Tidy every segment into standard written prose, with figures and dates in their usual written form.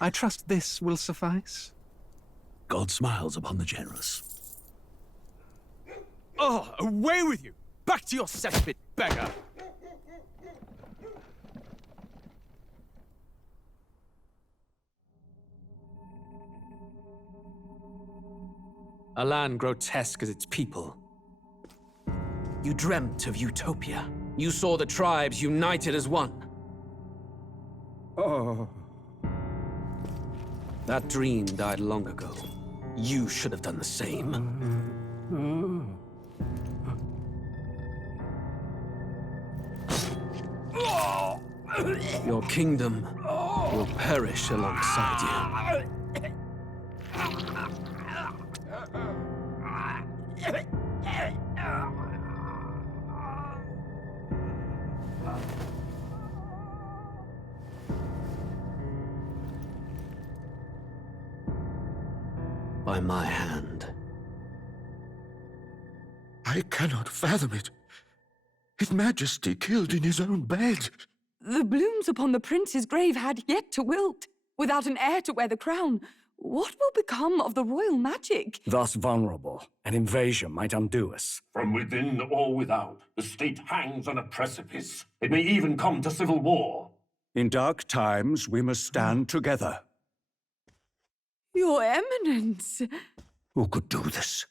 I trust this will suffice. God smiles upon the generous. Oh, away with you! Back to your cesspit, beggar! A land grotesque as its people. You dreamt of utopia. You saw the tribes united as one. Oh. That dream died long ago. You should have done the same. Your kingdom will perish alongside you. By my hand. I cannot fathom it. His Majesty killed in his own bed. The blooms upon the prince's grave had yet to wilt. Without an heir to wear the crown, what will become of the royal magic? Thus vulnerable, an invasion might undo us. From within or without, the state hangs on a precipice. It may even come to civil war. In dark times, we must stand together. Your Eminence! Who could do this?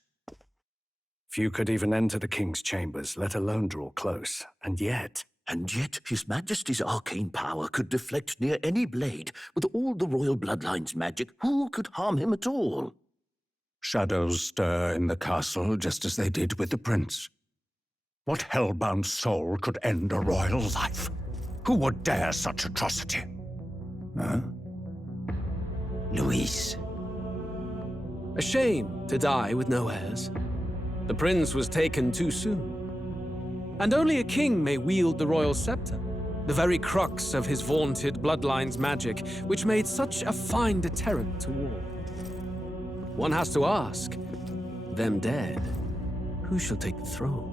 Few could even enter the king's chambers, let alone draw close. And yet His Majesty's arcane power could deflect near any blade. With all the royal bloodline's magic, who could harm him at all? Shadows stir in the castle just as they did with the prince. What hellbound soul could end a royal life? Who would dare such atrocity? Huh? Luis. A shame to die with no heirs. The prince was taken too soon. And only a king may wield the royal scepter, the very crux of his vaunted bloodline's magic, which made such a fine deterrent to war. One has to ask, them dead, who shall take the throne?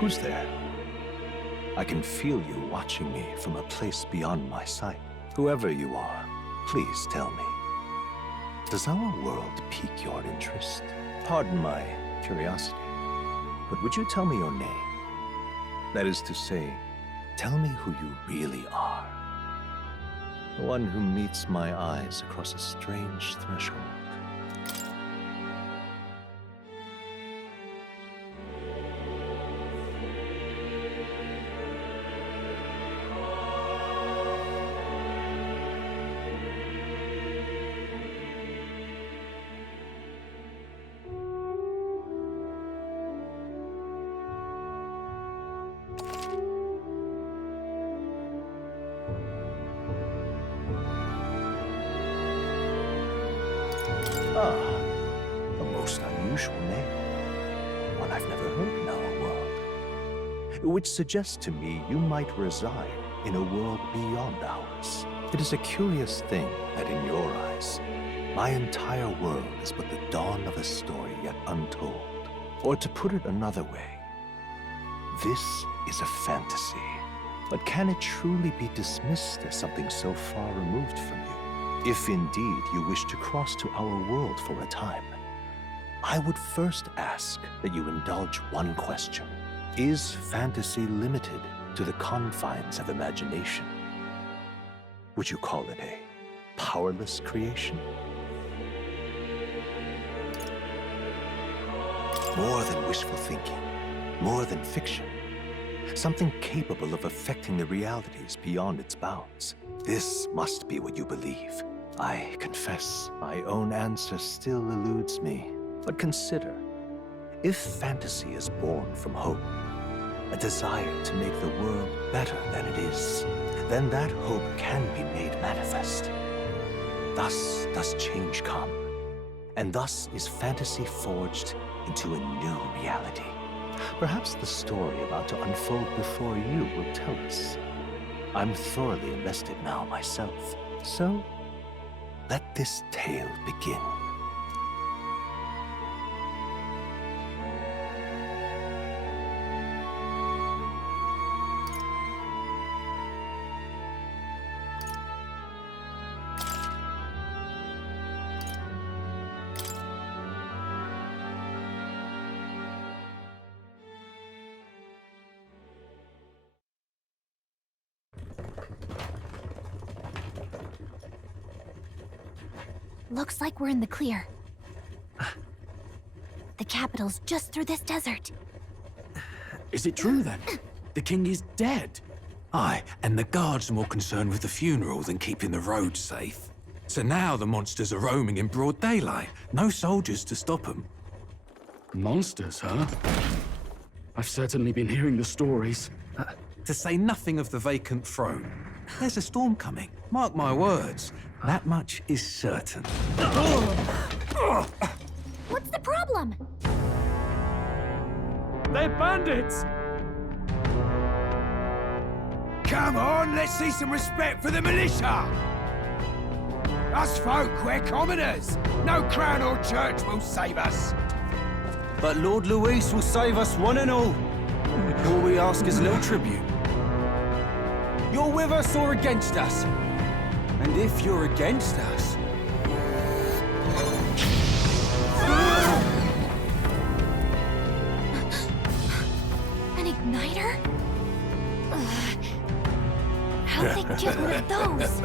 Who's there? I can feel you watching me from a place beyond my sight. Whoever you are, please tell me. Does our world pique your interest? Pardon my curiosity, but would you tell me your name? That is to say, Tell me who you really are. The one who meets my eyes across a strange threshold. Ah, a most unusual name. One I've never heard in our world. Which suggests to me you might reside in a world beyond ours. It is a curious thing that in your eyes, my entire world is but the dawn of a story yet untold. Or to put it another way, this is a fantasy. But can it truly be dismissed as something so far removed from you? If indeed you wish to cross to our world for a time, I would first ask that you indulge one question. Is fantasy limited to the confines of imagination? Would you call it a powerless creation? More than wishful thinking, more than fiction. Something capable of affecting the realities beyond its bounds. This must be what you believe. I confess, my own answer still eludes me. But consider, if fantasy is born from hope, a desire to make the world better than it is, then that hope can be made manifest. Thus does change come, and thus is fantasy forged into a new reality. Perhaps the story about to unfold before you will tell us. I'm thoroughly invested now myself, so let this tale begin. Looks like we're in the clear. The capital's just through this desert. Is it true then? The king is dead? Aye, and the guards are more concerned with the funeral than keeping the roads safe. So now the monsters are roaming in broad daylight. No soldiers to stop them. Monsters, huh? I've certainly been hearing the stories. To say nothing of the vacant throne. There's a storm coming. Mark my words. That much is certain. What's the problem? They're bandits! Come on, let's see some respect for the militia! Us folk, we're commoners. No crown or church will save us. But Lord Luis will save us one and all. All we ask is a little tribute. You're with us or against us? And if you're against us... An igniter? How'd they get rid of those?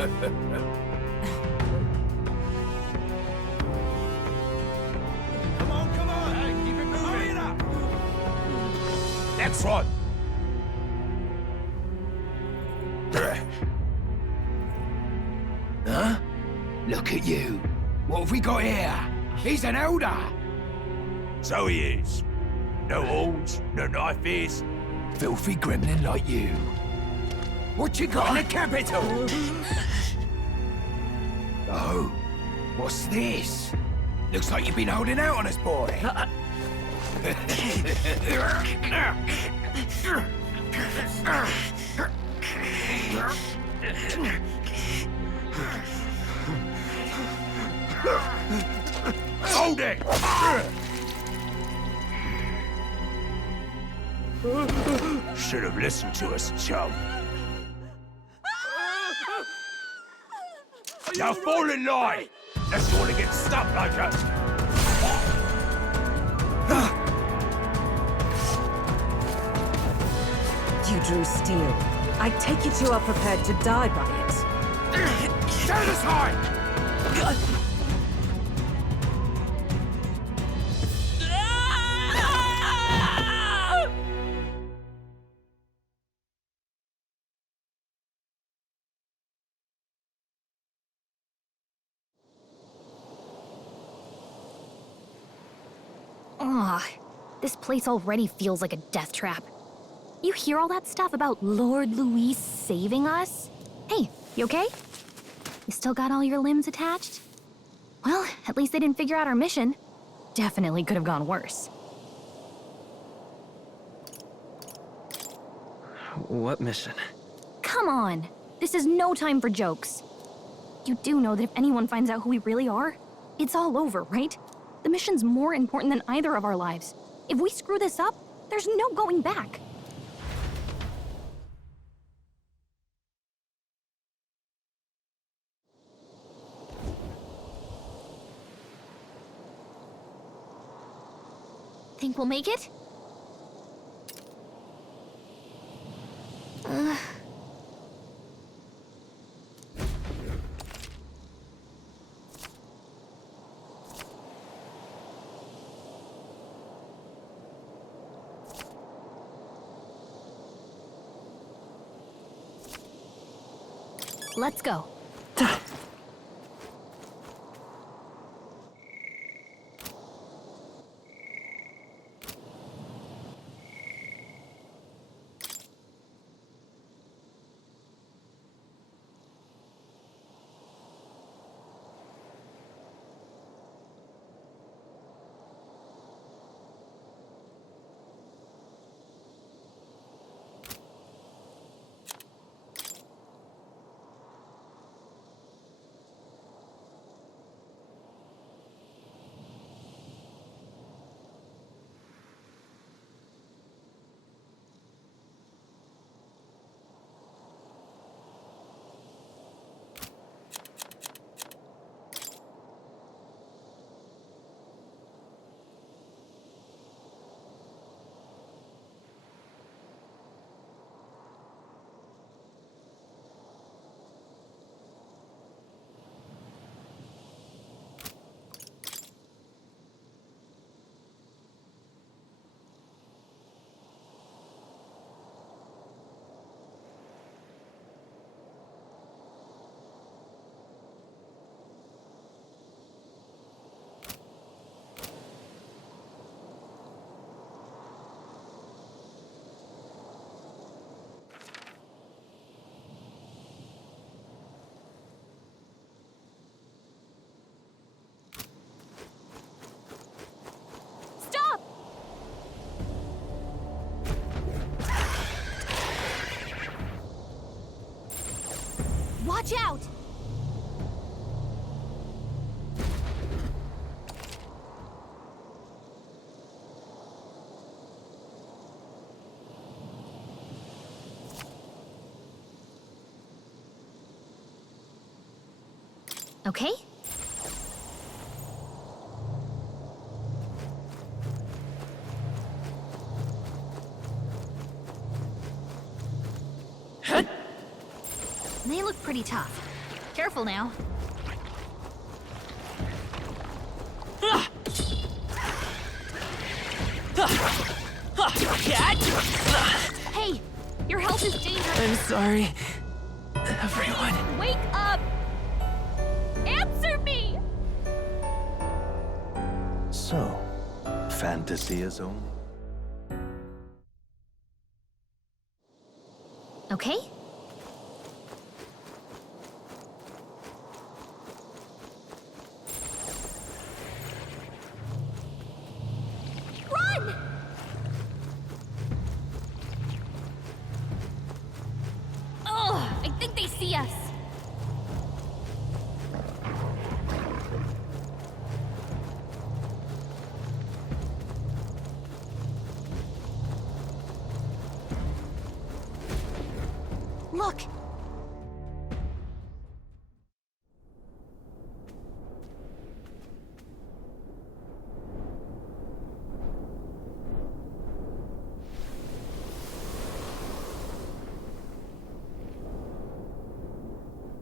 Come on, hey, keep it moving. Hurry it up. Next one. Huh? Look at you. What have we got here? He's an elder. So he is. No horns, no knife is. Filthy gremlin like you. What you got in the capital? Oh, what's this? Looks like you've been holding out on us, boy. Hold it! Should have listened to us, chum. Now fall in line! Unless you want to get stuck like us. You drew steel. I take it you are prepared to die by it. Stand aside! Ugh, this place already feels like a death trap. You hear all that stuff about Lord Louis saving us? Hey, you okay? You still got all your limbs attached? Well, at least they didn't figure out our mission. Definitely could have gone worse. What mission? Come on! This is no time for jokes. You do know that if anyone finds out who we really are, it's all over, right? The mission's more important than either of our lives. If we screw this up, there's no going back. Think we'll make it? Let's go. Watch out! Okay? They look pretty tough. Careful now. Hey, your health is dangerous. I'm sorry, everyone. Wake up! Answer me! So, fantasy is only. Okay? Run! Ugh, I think they see us. Look!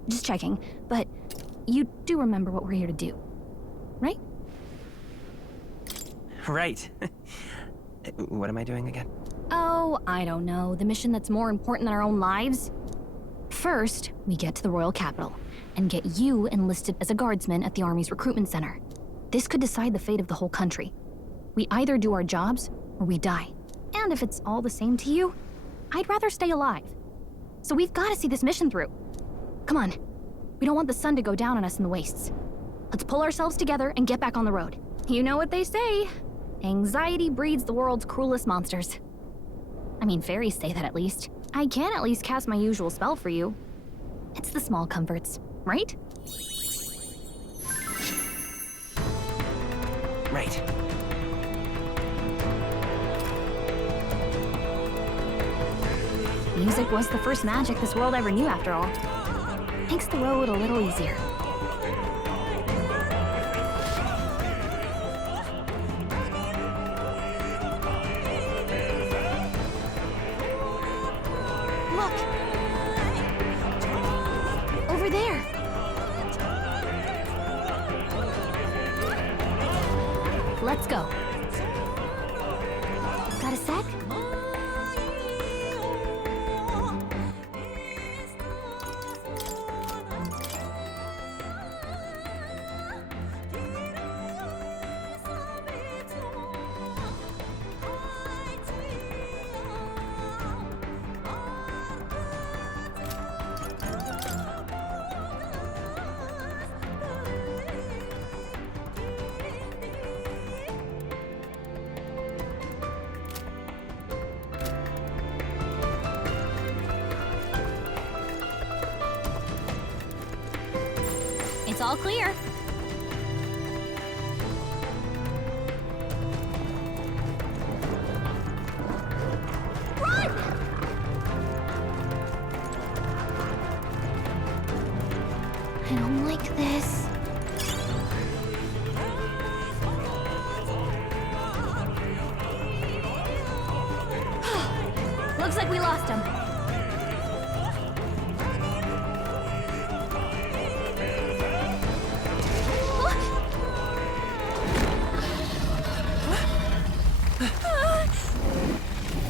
Just checking, but you do remember what we're here to do, right? Right. What am I doing again? Oh, I don't know. The mission that's more important than our own lives? First, we get to the royal capital and get you enlisted as a guardsman at the army's recruitment center. This could decide the fate of the whole country. We either do our jobs or we die. And if it's all the same to you, I'd rather stay alive. So we've got to see this mission through. Come on. We don't want the sun to go down on us in the wastes. Let's pull ourselves together and get back on the road. You know what they say. Anxiety breeds the world's cruelest monsters. I mean, fairies say that at least. I can at least cast my usual spell for you. It's the small comforts, right? Right. Music was the first magic this world ever knew, after all. Makes the road a little easier. Look! Over there! Let's go. Got a sec? It's all clear. Run! I don't like this. Looks like we lost him.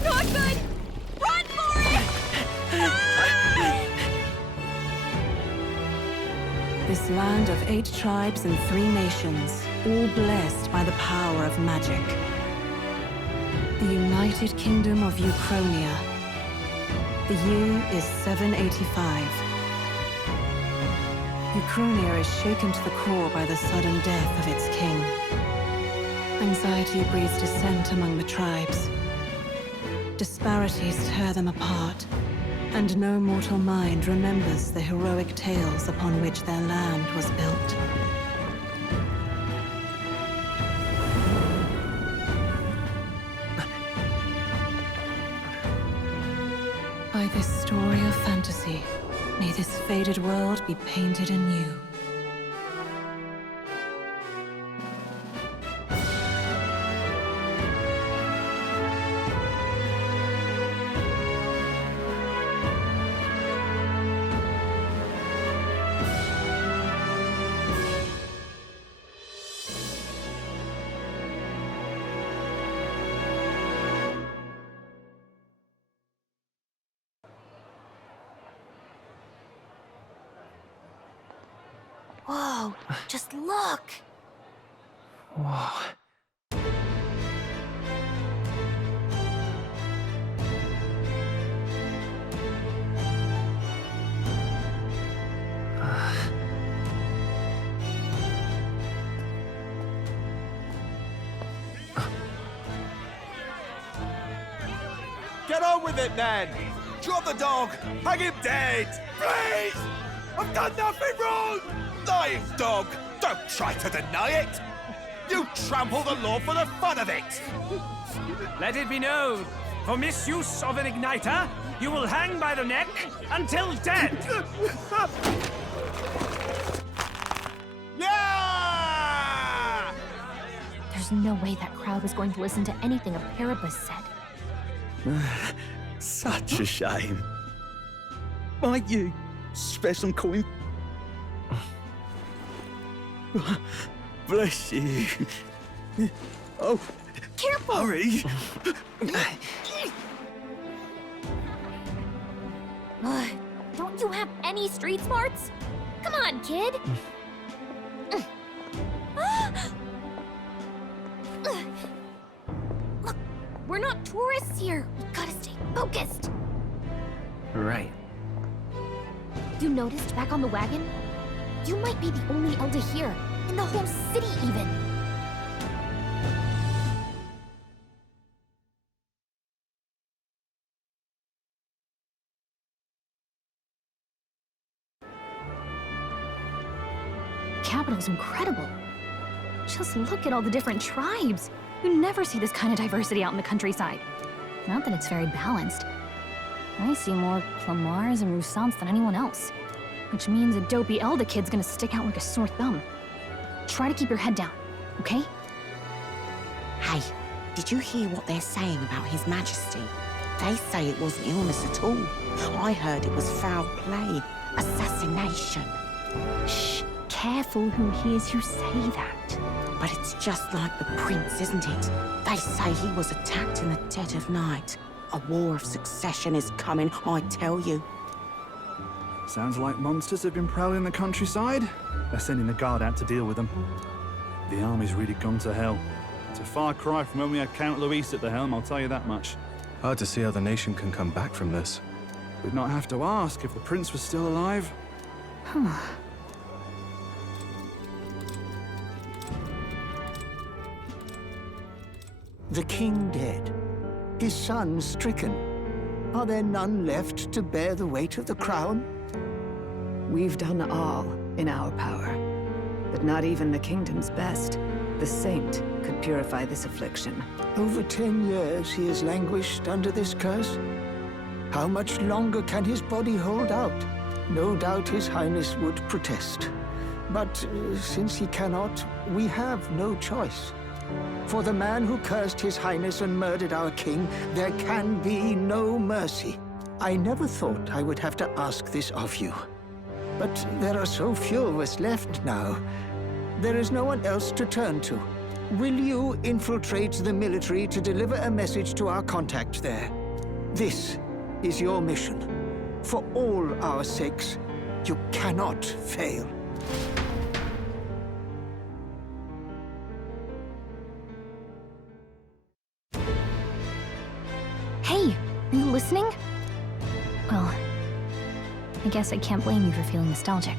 Not good! Run for it! This land of 8 tribes and 3 nations, all blessed by the power of magic. The United Kingdom of Uchronia. The year is 785. Uchronia is shaken to the core by the sudden death of its king. Anxiety breeds dissent among the tribes. Disparities tear them apart, and no mortal mind remembers the heroic tales upon which their land was built. By this story of fantasy, may this faded world be painted anew. Whoa, just look! Whoa. Get on with it, then! Drop the dog! Hang him dead! Please! I've done nothing wrong! Lying dog! Don't try to deny it! You trample the law for the fun of it! Let it be known, for misuse of an igniter, you will hang by the neck until dead! Yeah! There's no way that crowd was going to listen to anything a Paribus said. Such a shame. Might you spare some coin Bless you. Oh, careful! Hurry! Don't you have any street smarts? Come on, kid! Look, we're not tourists here. We gotta stay focused. Right. You noticed back on the wagon? You might be the only elder here, in the whole city even. The capital's incredible. Just look at all the different tribes. You never see this kind of diversity out in the countryside. Not that it's very balanced. I see more Clamars and Roussants than anyone else. Which means a dopey Elda kid's gonna stick out like a sore thumb. Try to keep your head down, okay? Hey, did you hear what they're saying about His Majesty? They say it wasn't illness at all. I heard it was foul play, assassination. Shh, careful who hears you say that. But it's just like the prince, isn't it? They say he was attacked in the dead of night. A war of succession is coming, I tell you. Sounds like monsters have been prowling the countryside. They're sending the guard out to deal with them. The army's really gone to hell. It's a far cry from when we had Count Luis at the helm, I'll tell you that much. Hard to see how the nation can come back from this. We'd not have to ask if the prince was still alive. The king dead, his son stricken. Are there none left to bear the weight of the crown? We've done all in our power, but not even the kingdom's best. The saint could purify this affliction. Over 10 years he has languished under this curse. How much longer can his body hold out? No doubt his highness would protest. But since he cannot, we have no choice. For the man who cursed his highness and murdered our king, there can be no mercy. I never thought I would have to ask this of you. But there are so few of us left now. There is no one else to turn to. Will you infiltrate the military to deliver a message to our contact there? This is your mission. For all our sakes, you cannot fail. Hey, are you listening? Well, I guess I can't blame you for feeling nostalgic.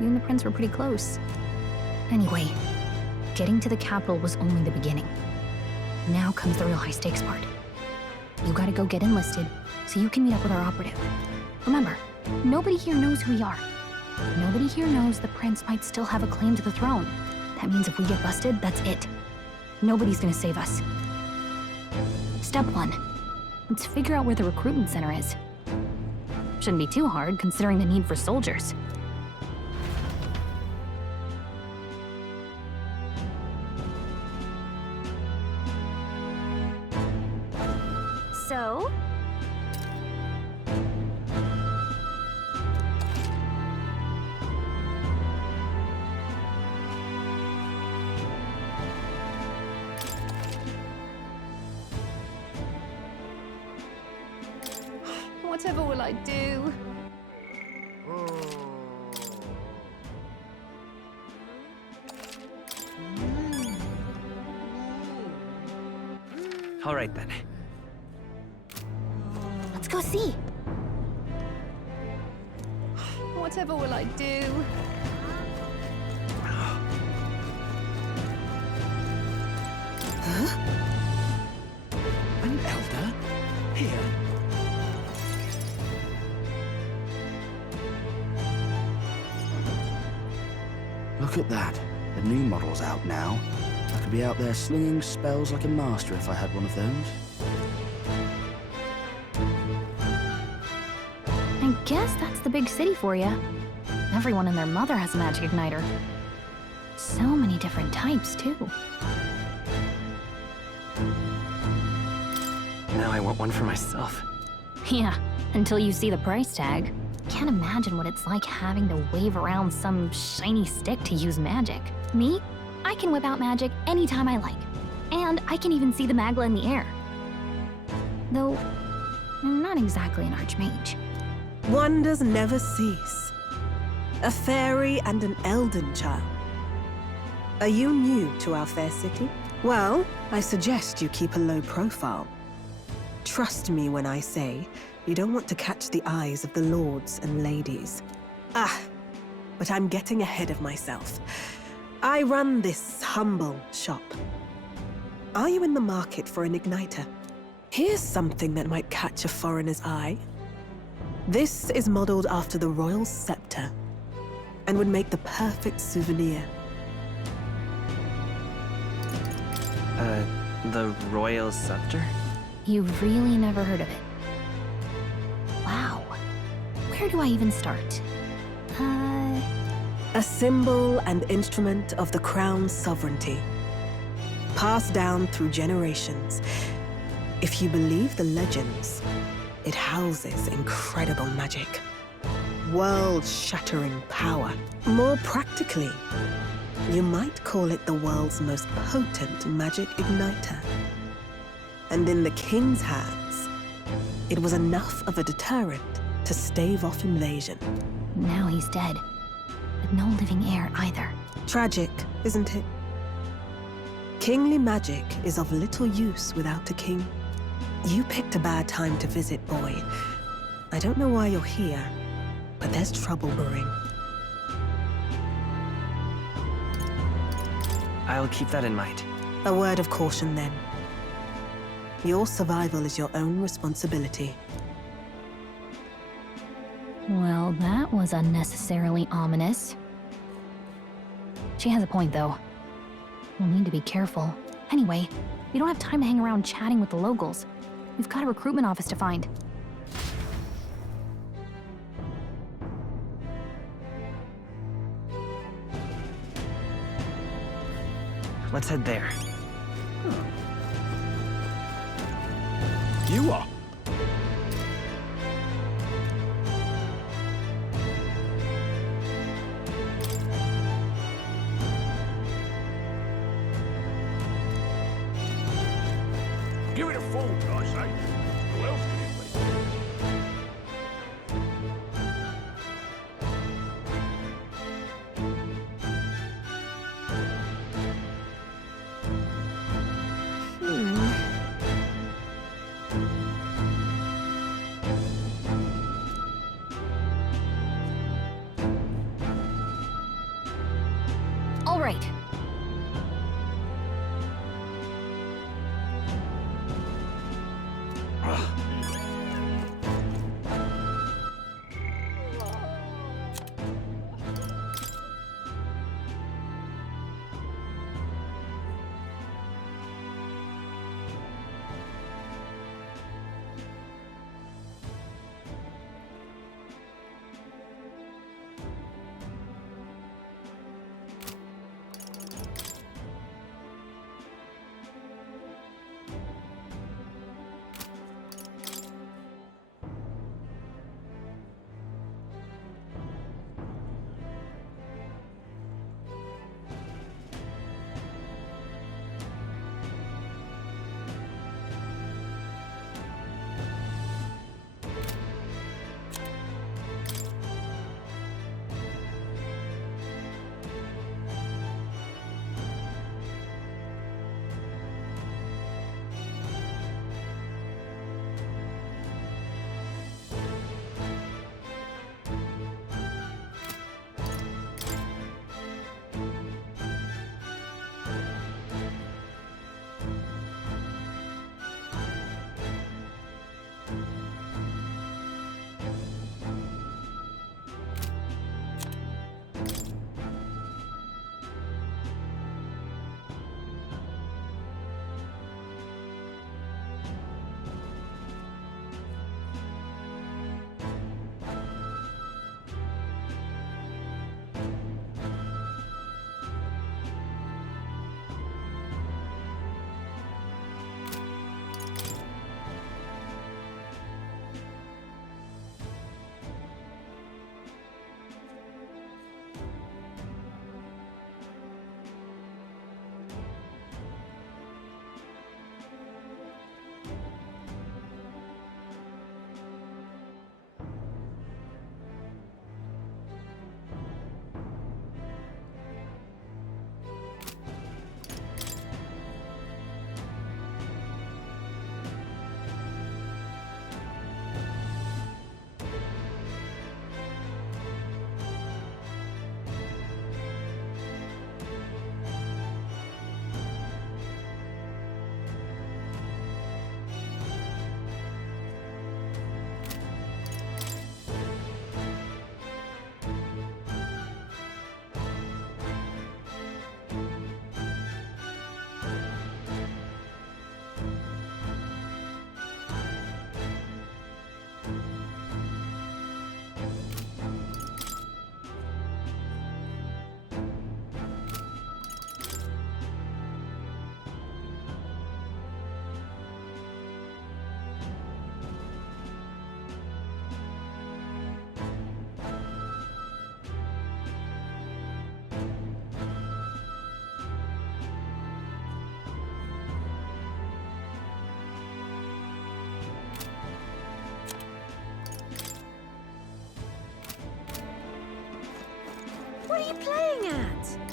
You and the prince were pretty close. Anyway, getting to the capital was only the beginning. Now comes the real high-stakes part. You gotta go get enlisted, so you can meet up with our operative. Remember, nobody here knows who we are. Nobody here knows the prince might still have a claim to the throne. That means if we get busted, that's it. Nobody's gonna save us. Step 1. Let's figure out where the recruitment center is. Shouldn't be too hard, considering the need for soldiers. So? Whatever will I do? All right then. Let's go see. Whatever will I do? Huh? An elder? Here? Look at that. The new model's out now. I could be out there slinging spells like a master if I had one of those. I guess that's the big city for you. Everyone and their mother has a magic igniter. So many different types, too. Now I want one for myself. Yeah, until you see the price tag. can't imagine what it's like having to wave around some shiny stick to use magic. Me? I can whip out magic anytime I like. And I can even see the Magla in the air. Though, I'm not exactly an archmage. Wonders never cease. A fairy and an elden child. Are you new to our fair city? Well, I suggest you keep a low profile. Trust me when I say you don't want to catch the eyes of the lords and ladies. But I'm getting ahead of myself. I run this humble shop. Are you in the market for an igniter? Here's something that might catch a foreigner's eye. This is modeled after the royal scepter and would make the perfect souvenir. The royal scepter? You've really never heard of it. Wow. Where do I even start? A symbol and instrument of the crown's sovereignty. Passed down through generations. If you believe the legends, it houses incredible magic. World-shattering power. More practically, you might call it the world's most potent magic igniter. And in the king's hands, it was enough of a deterrent to stave off invasion. Now he's dead. With no living heir either. Tragic, isn't it? Kingly magic is of little use without a king. You picked a bad time to visit, boy. I don't know why you're here, but there's trouble brewing. I'll keep that in mind. A word of caution, then. Your survival is your own responsibility. Well, that was unnecessarily ominous. She has a point, though. We'll need to be careful. Anyway, we don't have time to hang around chatting with the locals. We've got a recruitment office to find. Let's head there. You are. Give it a fold, I say. Who else can it be? All right.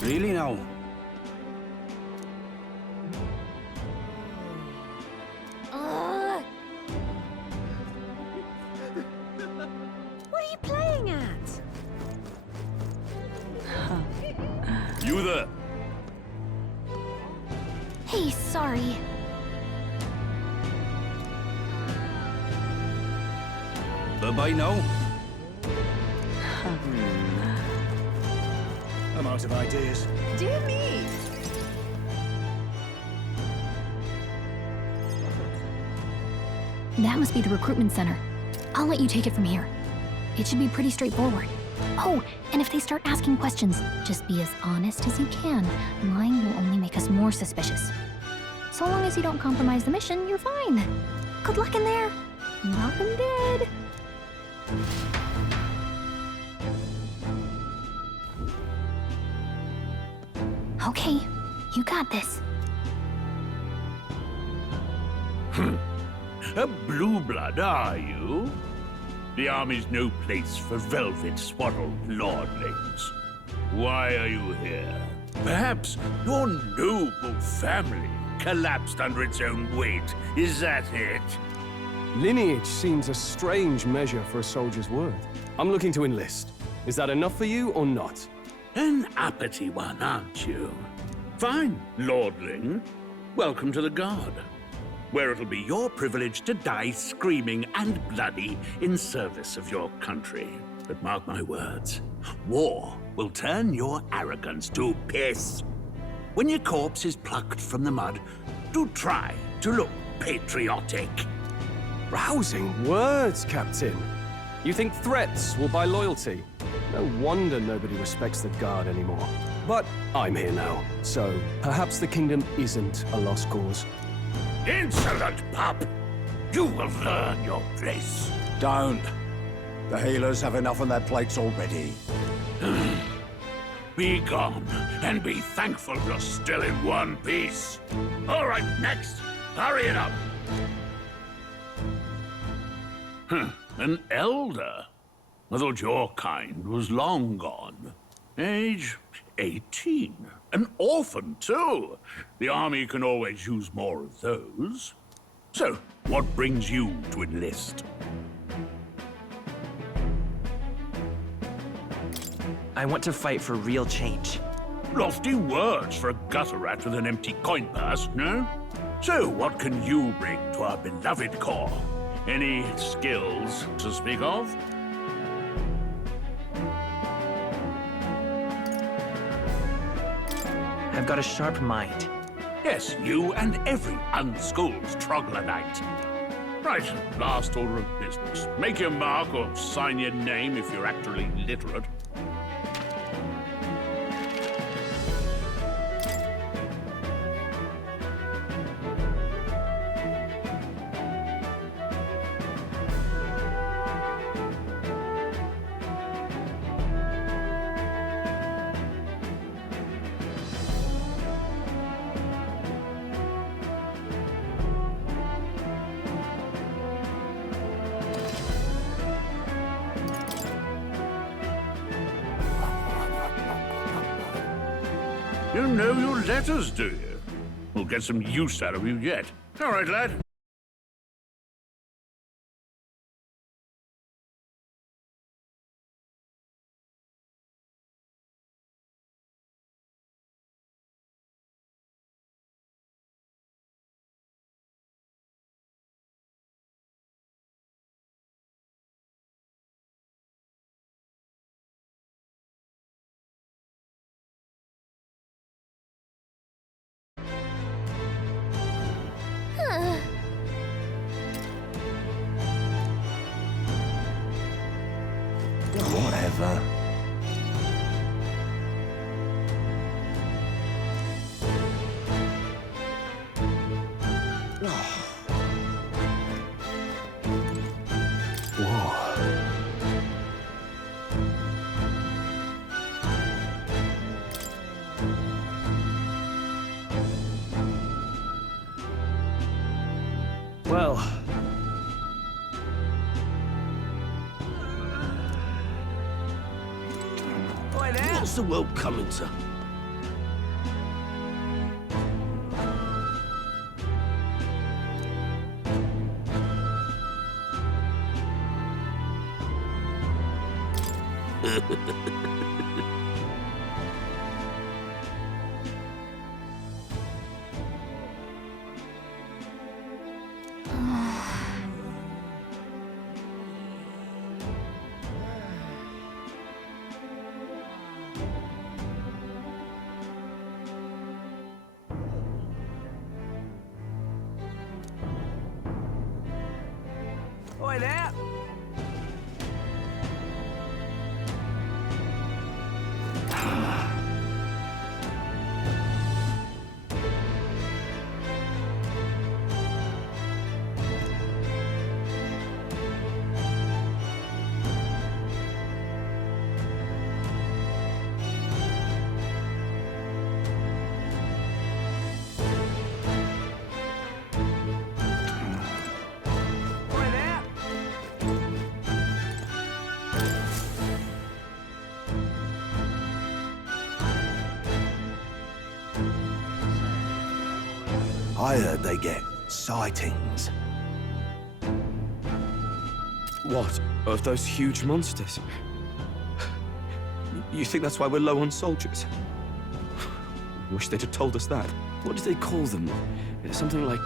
Really now? What are you playing at? You there? Hey, sorry. Bye-bye now. I'm out of ideas. Dear me! That must be the recruitment center. I'll let you take it from here. It should be pretty straightforward. Oh, and if they start asking questions, just be as honest as you can. Lying will only make us more suspicious. So long as you don't compromise the mission, you're fine. Good luck in there. Nothing dead. Okay, you got this. A blue blood, are you? The army's no place for velvet-swaddled lordlings. Why are you here? Perhaps your noble family collapsed under its own weight. Is that it? Lineage seems a strange measure for a soldier's word. I'm looking to enlist. Is that enough for you or not? An uppity one, aren't you? Fine, lordling. Welcome to the Guard, where it'll be your privilege to die screaming and bloody in service of your country. But mark my words, war will turn your arrogance to piss. When your corpse is plucked from the mud, do try to look patriotic. Rousing words, Captain. You think threats will buy loyalty? No wonder nobody respects the Guard anymore. But I'm here now, so perhaps the kingdom isn't a lost cause. Insolent pup! You will learn your place. Don't. The healers have enough on their plates already. Be gone, and be thankful you're still in one piece. All right, next. Hurry it up. An elder? I thought your kind was long gone. Age 18. An orphan, too. The army can always use more of those. So, what brings you to enlist? I want to fight for real change. Lofty words for a gutter rat with an empty coin purse, no? So, what can you bring to our beloved corps? Any skills to speak of? I've got a sharp mind. Yes, you and every unschooled troglodyte. Right, last order of business. Make your mark or sign your name if you're actually literate. You know your letters, do you? We'll get some use out of you yet. All right, lad. Whatever. Well, What's the world coming to? Oi there! I heard they get sightings. What? Of those huge monsters? You think that's why we're low on soldiers? Wish they'd have told us that. What do they call them? Something like,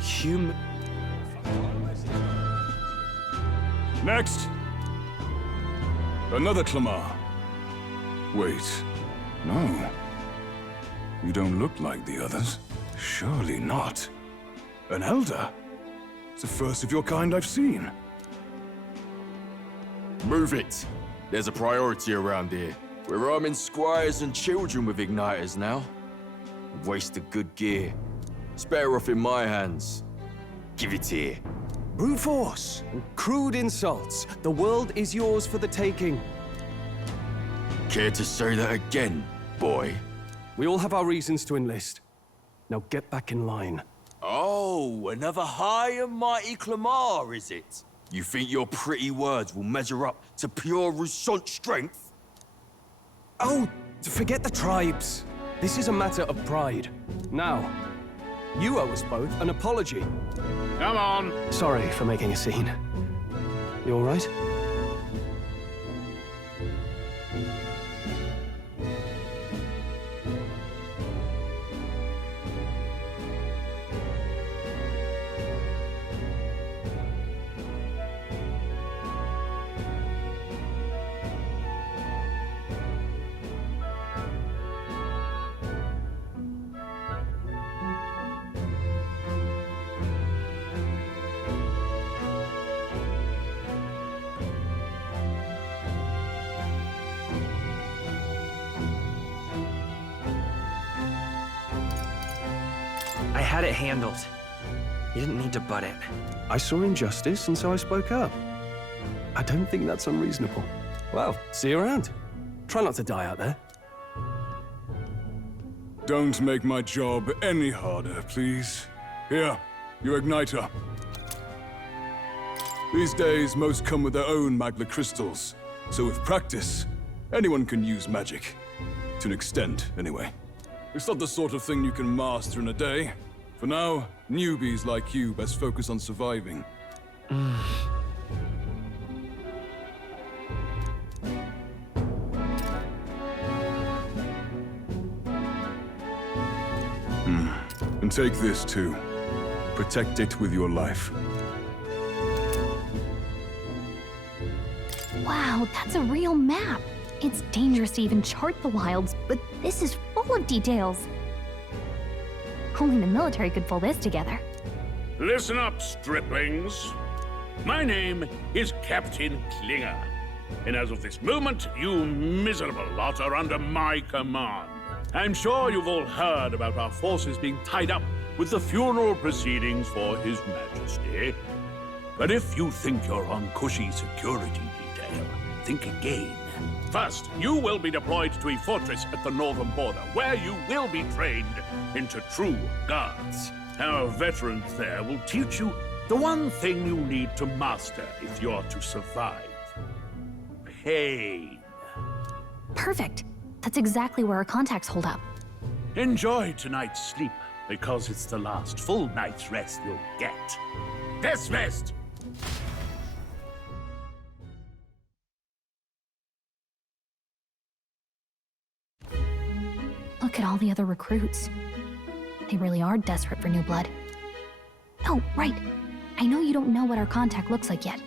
human... Next! Another Clamar. Wait, no. You don't look like the others. Surely not. An elder? It's the first of your kind I've seen. Move it. There's a priority around here. We're arming squires and children with igniters now. Waste of good gear. It's better off in my hands. Give it here. Brute force! Crude insults. The world is yours for the taking. Care to say that again, boy? We all have our reasons to enlist. Now get back in line. Oh, another high and mighty Clamar, is it? You think your pretty words will measure up to pure Roussant strength? Oh, forget the tribes. This is a matter of pride. Now, you owe us both an apology. Come on. Sorry for making a scene. You all right? I had it handled. You didn't need to butt it. I saw injustice, and so I spoke up. I don't think that's unreasonable. Well, see you around. Try not to die out there. Don't make my job any harder, please. Here, your igniter. These days, most come with their own magna crystals. So with practice, anyone can use magic. To an extent, anyway. It's not the sort of thing you can master in a day. For now, newbies like you best focus on surviving. And take this too. Protect it with your life. Wow, that's a real map. It's dangerous to even chart the wilds, but this is full of details. Only the military could pull this together. Listen up, striplings. My name is Captain Klinger, and as of this moment, you miserable lot are under my command. I'm sure you've all heard about our forces being tied up with the funeral proceedings for His Majesty. But if you think you're on cushy security detail, think again. First, you will be deployed to a fortress at the northern border, where you will be trained into true guards. Our veterans there will teach you the one thing you need to master if you're to survive. Pain. Perfect. That's exactly where our contacts hold up. Enjoy tonight's sleep, because it's the last full night's rest you'll get. Dismissed! Look at all the other recruits. They really are desperate for new blood. Oh, right. I know you don't know what our contact looks like yet,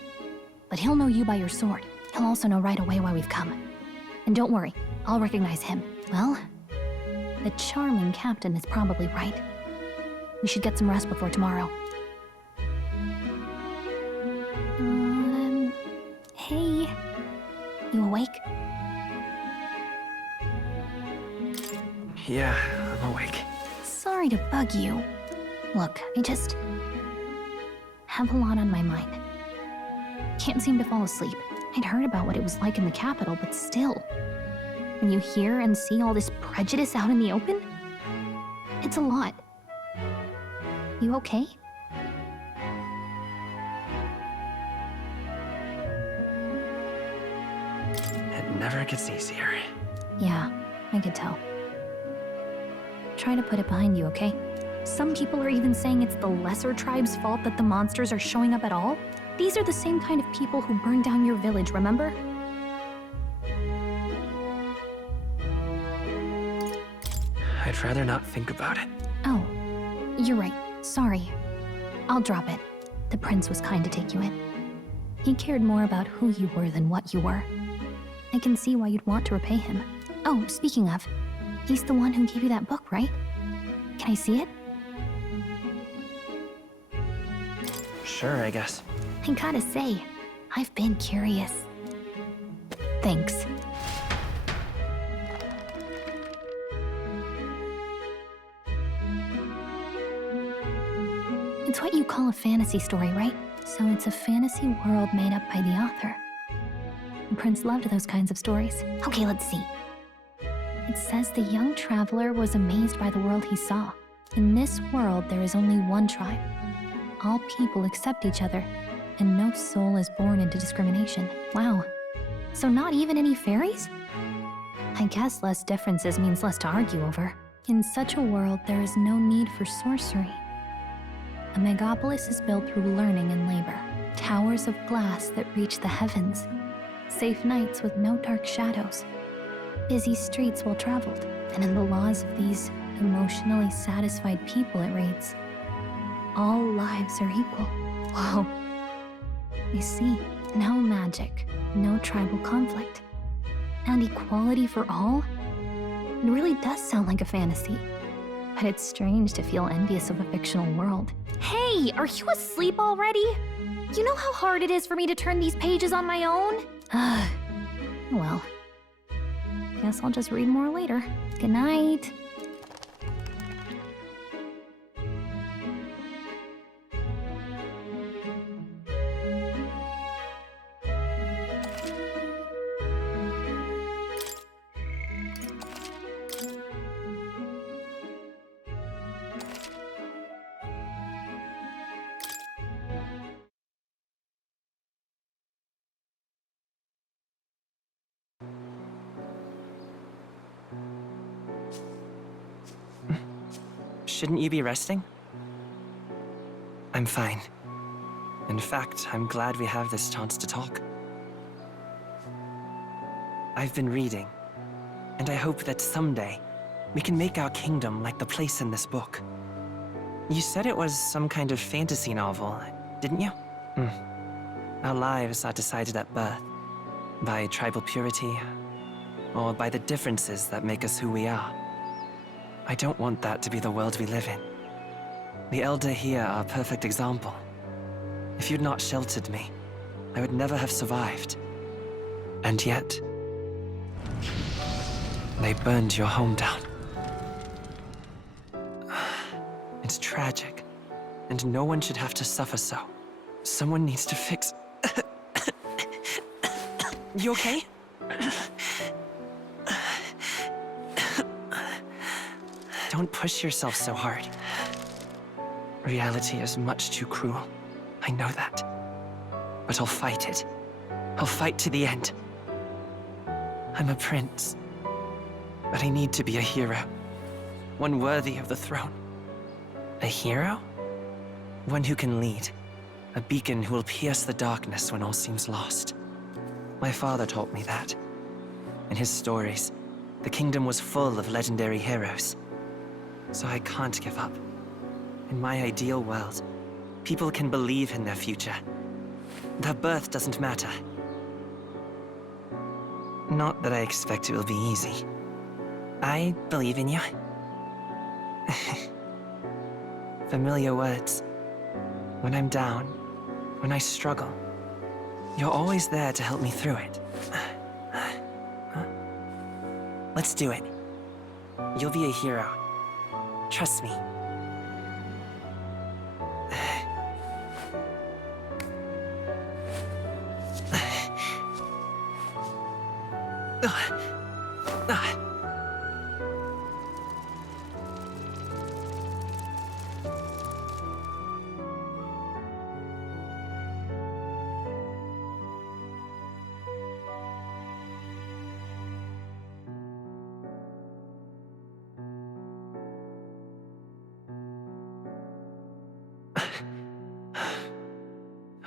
but he'll know you by your sword. He'll also know right away why we've come. And don't worry, I'll recognize him. Well, the charming captain is probably right. We should get some rest before tomorrow. Hey. You awake? Yeah, I'm awake. Sorry to bug you. Look, I just have a lot on my mind. Can't seem to fall asleep. I'd heard about what it was like in the capital, but still. When you hear and see all this prejudice out in the open, it's a lot. You okay? It never gets easier. Yeah, I could tell. Try to put it behind you, okay? Some people are even saying it's the lesser tribe's fault that the monsters are showing up at all. These are the same kind of people who burned down your village, remember? I'd rather not think about it. Oh, you're right. Sorry. I'll drop it. The prince was kind to take you in. He cared more about who you were than what you were. I can see why you'd want to repay him. Oh, speaking of, he's the one who gave you that book, right? Can I see it? Sure, I guess. I gotta say, I've been curious. Thanks. It's what you call a fantasy story, right? So it's a fantasy world made up by the author. The prince loved those kinds of stories. Okay, let's see. It says the young traveler was amazed by the world he saw. In this world, there is only one tribe. All people accept each other, and no soul is born into discrimination. Wow. So not even any fairies? I guess less differences means less to argue over. In such a world, there is no need for sorcery. A megapolis is built through learning and labor. Towers of glass that reach the heavens. Safe nights with no dark shadows. Busy streets well traveled. And in the laws of these emotionally satisfied people, it reads, all lives are equal. Whoa. You see, no magic, no tribal conflict, and equality for all? It really does sound like a fantasy. But it's strange to feel envious of a fictional world. Hey, are you asleep already? You know how hard it is for me to turn these pages on my own? Well, guess I'll just read more later. Good night. Shouldn't you be resting? I'm fine. In fact, I'm glad we have this chance to talk. I've been reading, and I hope that someday we can make our kingdom like the place in this book. You said it was some kind of fantasy novel, didn't you? Our lives are decided at birth, by tribal purity, or by the differences that make us who we are. I don't want that to be the world we live in. The Elder here are a perfect example. If you'd not sheltered me, I would never have survived. And yet, they burned your home down. It's tragic, and no one should have to suffer so. Someone needs to fix... You okay? Don't push yourself so hard. Reality is much too cruel. I know that. But I'll fight it. I'll fight to the end. I'm a prince. But I need to be a hero. One worthy of the throne. A hero? One who can lead. A beacon who will pierce the darkness when all seems lost. My father taught me that. In his stories, The kingdom was full of legendary heroes. So I can't give up. In my ideal world, people can believe in their future. Their birth doesn't matter. Not that I expect it will be easy. I believe in you. Familiar words. When I'm down, when I struggle, you're always there to help me through it. Let's do it. You'll be a hero. Trust me.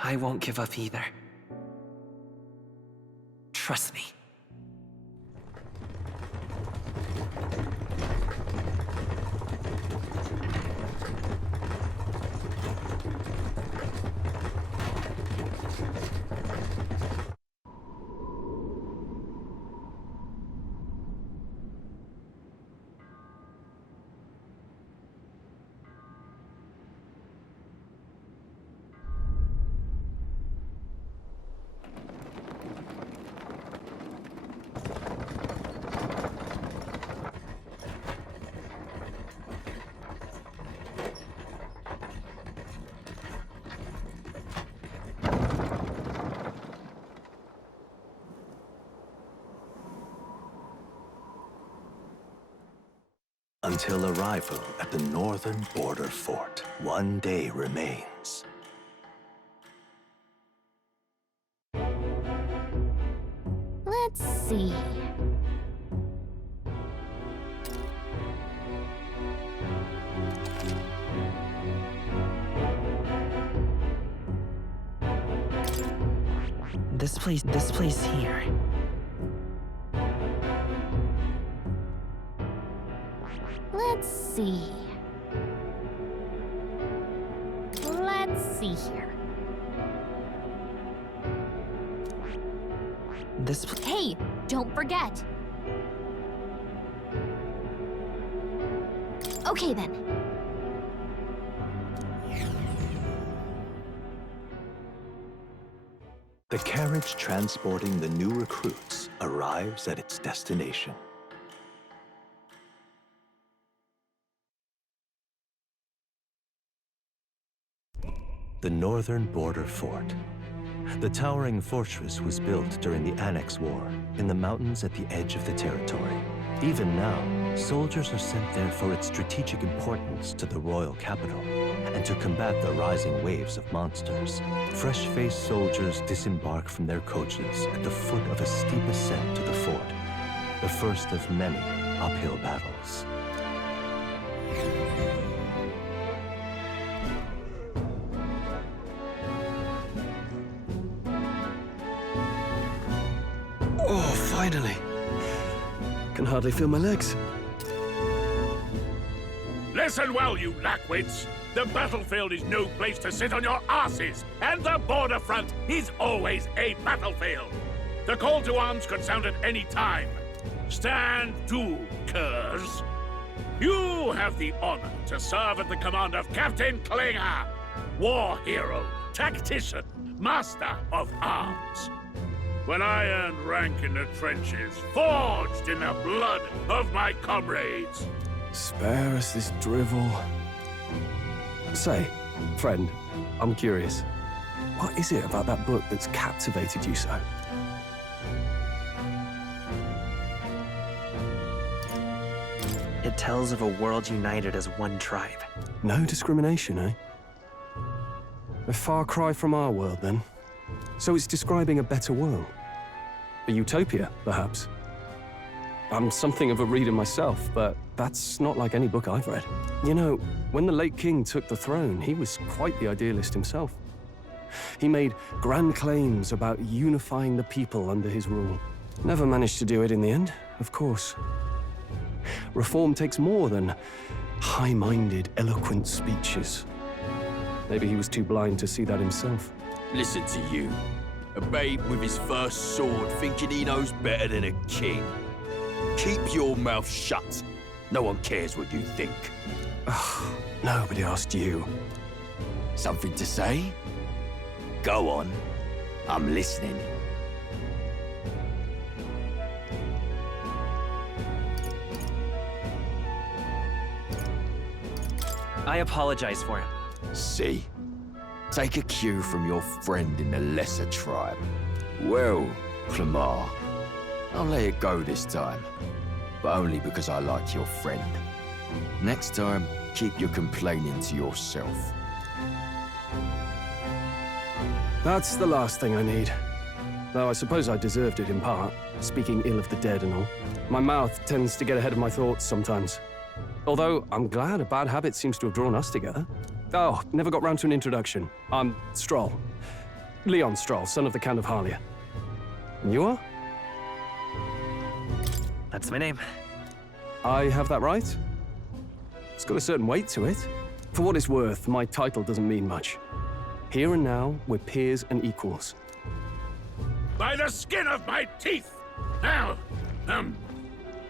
I won't give up either. Trust me. Until arrival at the northern border fort, one day remains. Let's see. This place here. Let's see. Let's see here. Hey, don't forget. Okay then. The carriage transporting the new recruits arrives at its destination. The northern border fort. The towering fortress was built during the Annex War in the mountains at the edge of the territory. Even now, soldiers are sent there for its strategic importance to the royal capital and to combat the rising waves of monsters. Fresh-faced soldiers disembark from their coaches at the foot of a steep ascent to the fort, the first of many uphill battles. Oh, finally. Can hardly feel my legs. Listen well, you lackwits. The battlefield is no place to sit on your asses, and the border front is always a battlefield. The call to arms could sound at any time. Stand to, curs. You have the honor to serve at the command of Captain Klinger, war hero, tactician, master of arms. When I earned rank in the trenches, forged in the blood of my comrades. Spare us this drivel. Say, friend, I'm curious. What is it about that book that's captivated you so? It tells of a world united as one tribe. No discrimination, eh? A far cry from our world, then. So it's describing a better world. A utopia, perhaps. I'm something of a reader myself, but that's not like any book I've read. You know, when the late king took the throne, he was quite the idealist himself. He made grand claims about unifying the people under his rule. Never managed to do it in the end, of course. Reform takes more than high-minded, eloquent speeches. Maybe he was too blind to see that himself. Listen to you. A babe with his first sword thinking he knows better than a king. Keep your mouth shut. No one cares what you think. Nobody asked you. Something to say? Go on. I'm listening. I apologize for him. See? Take a cue from your friend in the lesser tribe. Well, Clamar, I'll let it go this time. But only because I like your friend. Next time, keep your complaining to yourself. That's the last thing I need. Though I suppose I deserved it in part, speaking ill of the dead and all. My mouth tends to get ahead of my thoughts sometimes. Although, I'm glad a bad habit seems to have drawn us together. Oh, never got round to an introduction. I'm Stroll. Leon Stroll, son of the Count of Harlia. And you are? That's my name. I have that right? It's got a certain weight to it. For what it's worth, my title doesn't mean much. Here and now, we're peers and equals. By the skin of my teeth! Now,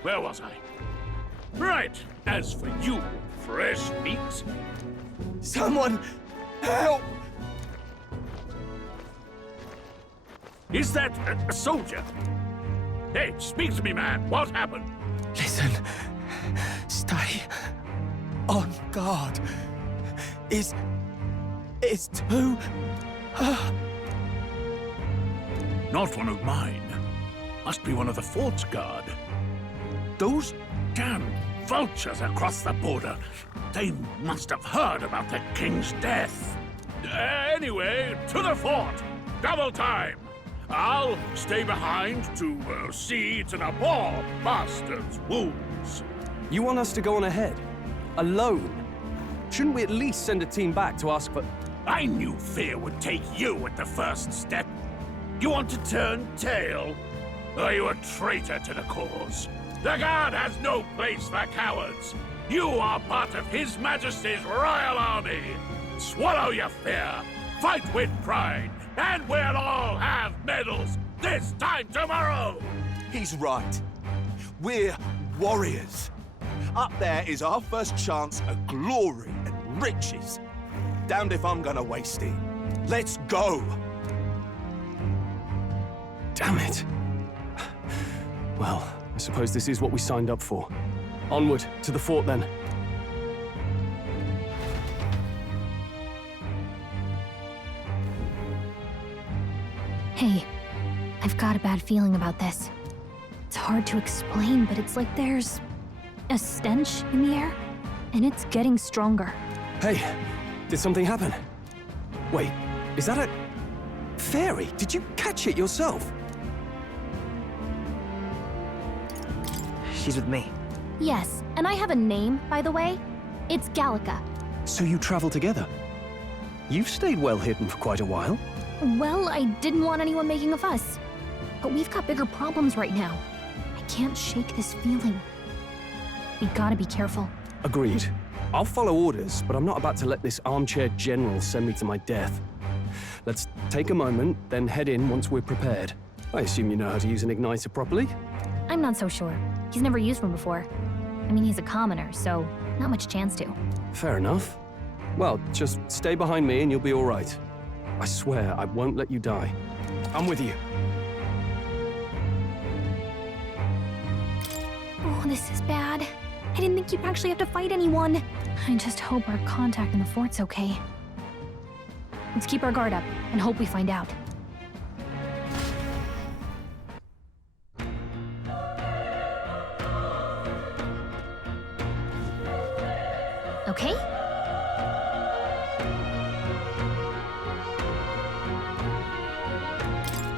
where was I? Right, as for you, fresh meat. Someone help! Is that a soldier? Hey, speak to me, man. What happened? Listen. Stay on guard. It's too... Not one of mine. Must be one of the fort's guard. Those damn vultures across the border. They must have heard about the king's death. Anyway, to the fort. Double time. I'll stay behind to see to the poor bastard's wounds. You want us to go on ahead? Alone? Shouldn't we at least send a team back to ask for... I knew fear would take you at the first step. You want to turn tail? Are you a traitor to the cause? The Guard has no place for cowards. You are part of His Majesty's Royal Army. Swallow your fear. Fight with pride. And we'll all have medals this time tomorrow. He's right. We're warriors. Up there is our first chance at glory and riches. Damned if I'm gonna waste it. Let's go! Damn it. Well, I suppose this is what we signed up for. Onward, to the fort then. Hey, I've got a bad feeling about this. It's hard to explain, but it's like there's a stench in the air, and it's getting stronger. Hey, did something happen? Wait, is that a... fairy? Did you catch it yourself? She's with me. Yes, and I have a name, by the way. It's Gallica. So you travel together? You've stayed well hidden for quite a while. Well, I didn't want anyone making a fuss. But we've got bigger problems right now. I can't shake this feeling. We gotta be careful. Agreed. I'll follow orders, but I'm not about to let this armchair general send me to my death. Let's take a moment, then head in once we're prepared. I assume you know how to use an igniter properly? I'm not so sure. He's never used one before. I mean, he's a commoner, so not much chance to. Fair enough. Well, just stay behind me and you'll be all right. I swear I won't let you die. I'm with you. Oh, this is bad. I didn't think you'd actually have to fight anyone. I just hope our contact in the fort's okay. Let's keep our guard up and hope we find out. Okay?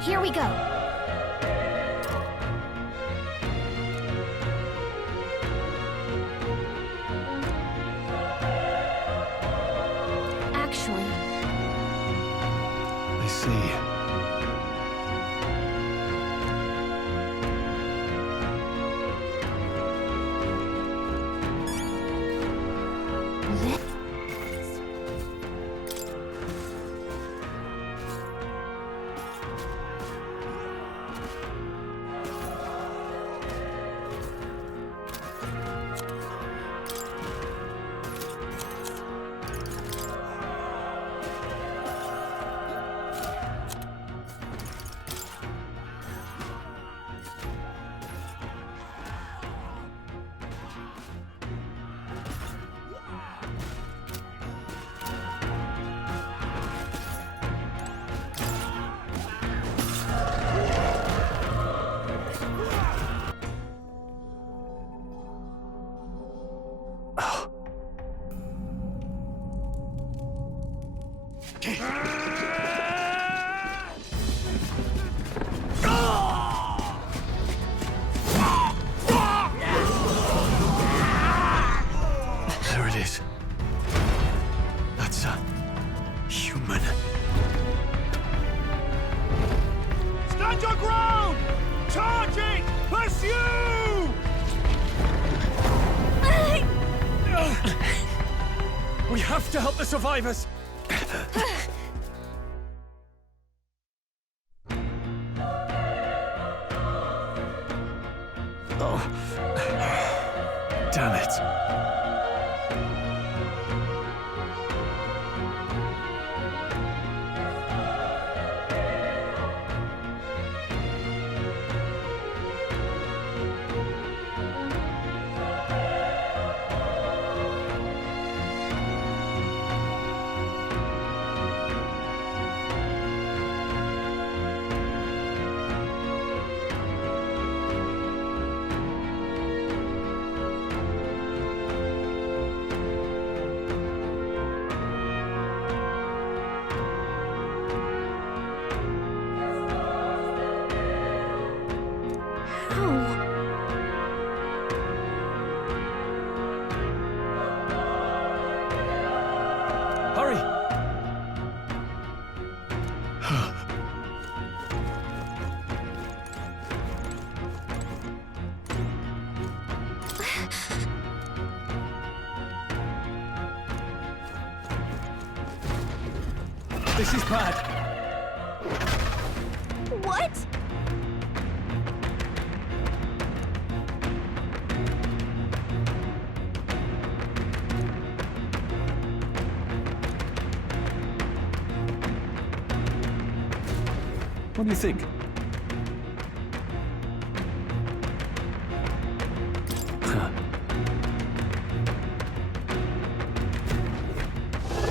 Here we go. Actually... I see. Stand your ground! Charging! Pursue! We have to help the survivors! Oh. Damn it. Hurry! This is bad. What? What do you think?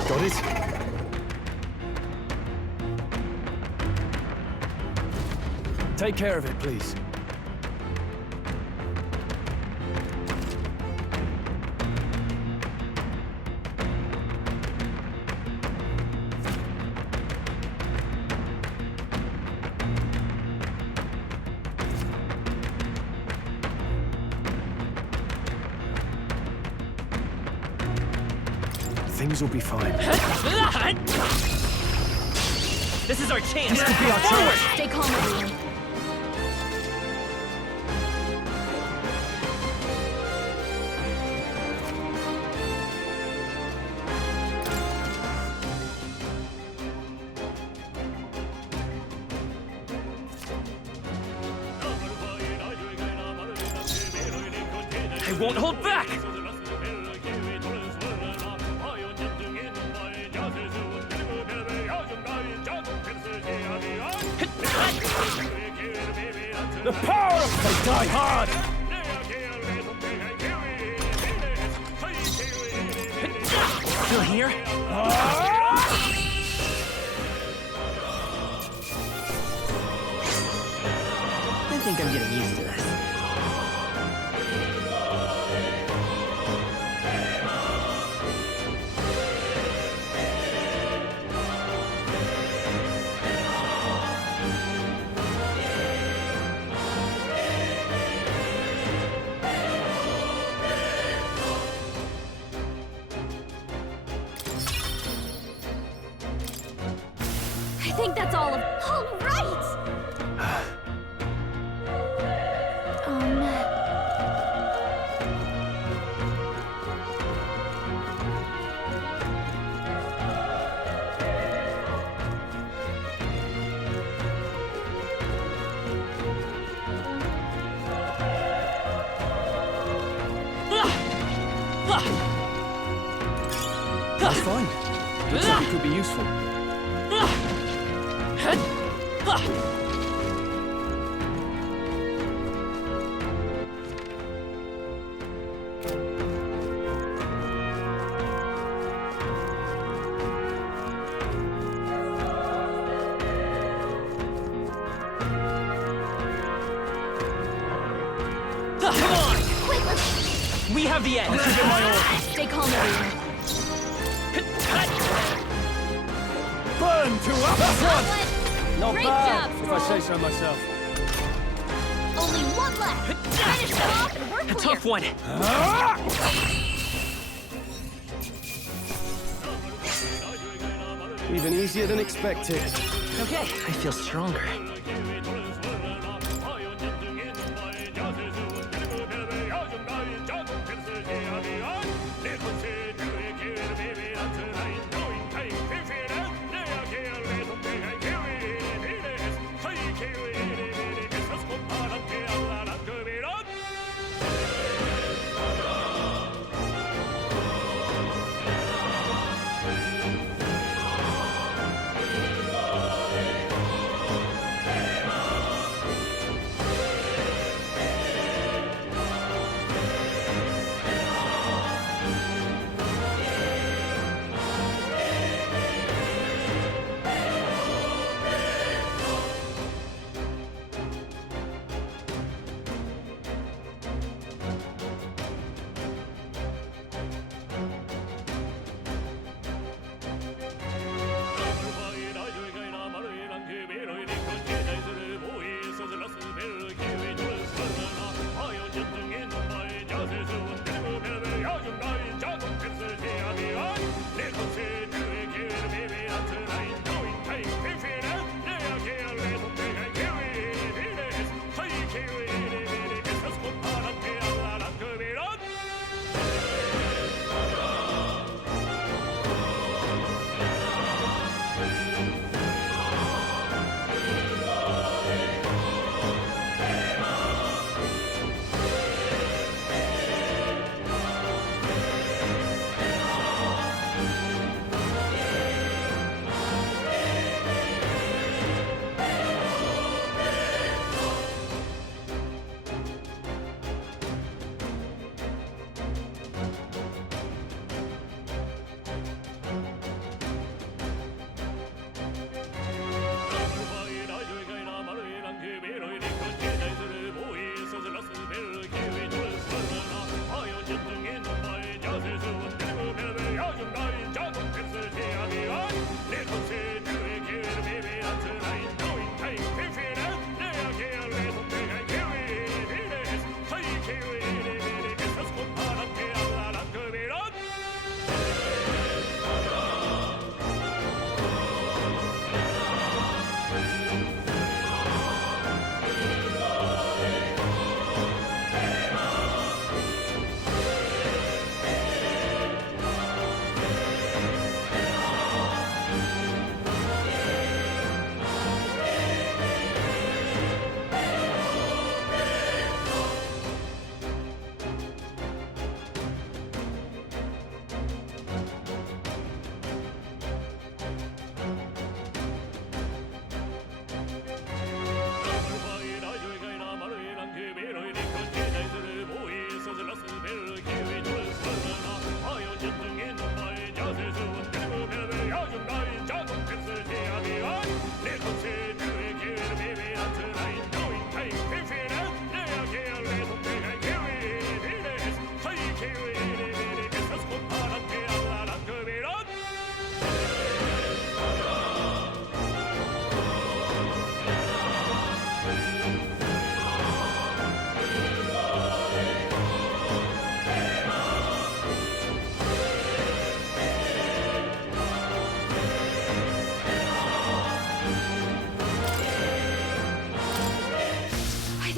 Got it? Take care of it, please. Things will be fine. This is our chance! This could be our chance! Stay calm, everyone. I won't hold back! The power of they die hard! Still here? I think I'm getting used to this. I think that's all of... All right! That's fine. Looks like it could be useful. Come on! Quick, let's... We have the edge. Let's get my order. Stay calm, everyone. Burn to up front! Not Great bad, job, if I say Thrall. so myself. Only one left. Finish them off and we're A clear. tough one. Even easier than expected. Okay, I feel stronger.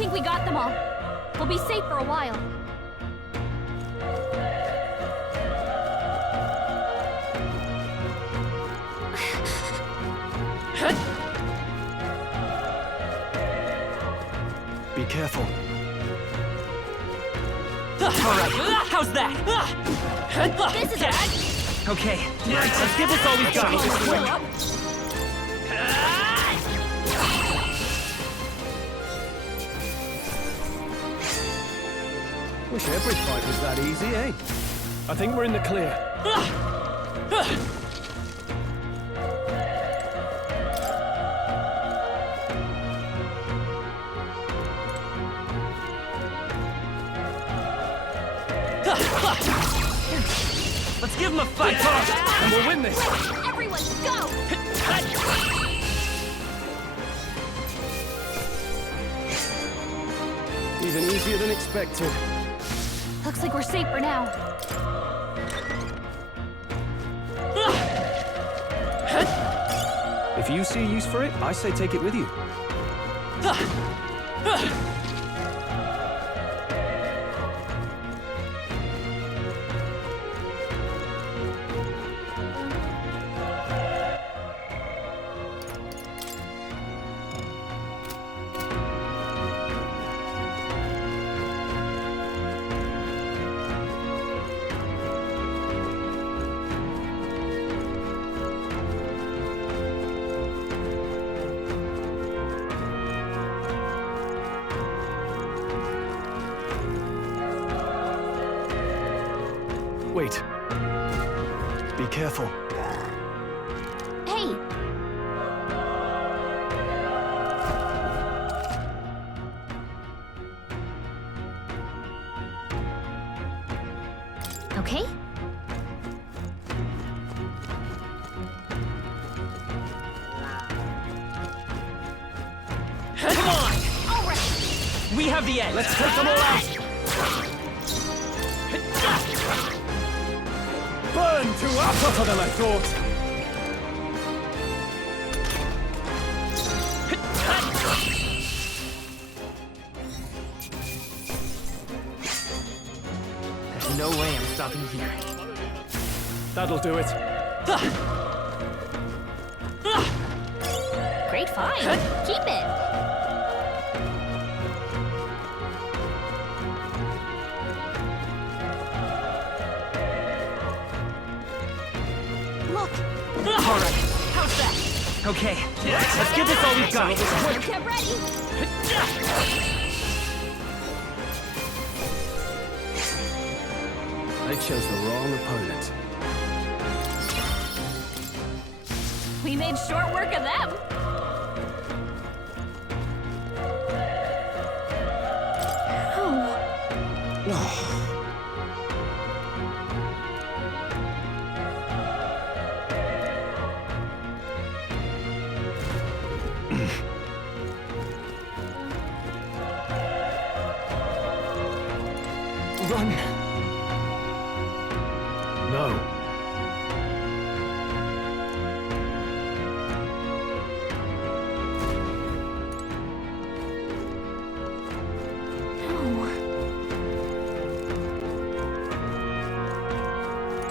think we got them all. We'll be safe for a while. Be careful. Alright, how's that? This is it. Okay, let's give this all we've got. Wish every fight was that easy, eh? I think we're in the clear. Let's give him a fight, and we'll win this. Everyone, go! Even easier than expected. Looks like we're safe for now. If you see a use for it, I say take it with you. Wait. Be careful. Hey! Okay? Come on! All right! We have the edge. Let's take them all out! Burn to us! Tougher than I thought. There's no way I'm stopping here. That'll do it. Great find. Keep it. Look. All right, how's that? Okay, let's give this all we've got. Get ready. They chose the wrong opponent. We made short work of them. Run! No.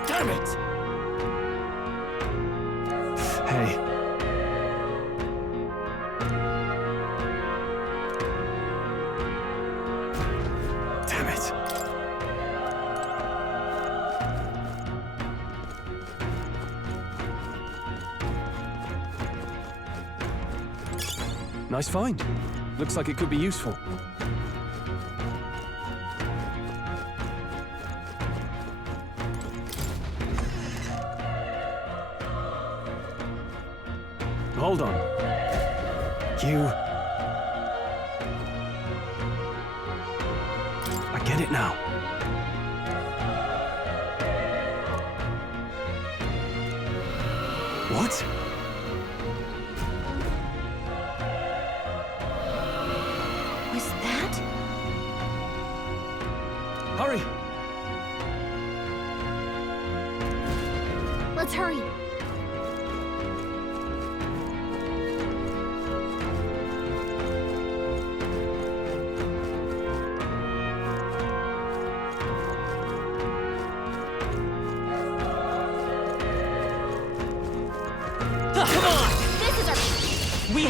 Damn it! Hey. Damn it. Nice find. Looks like it could be useful. Hold on. I get it now. What? Was that? Hurry! Let's hurry.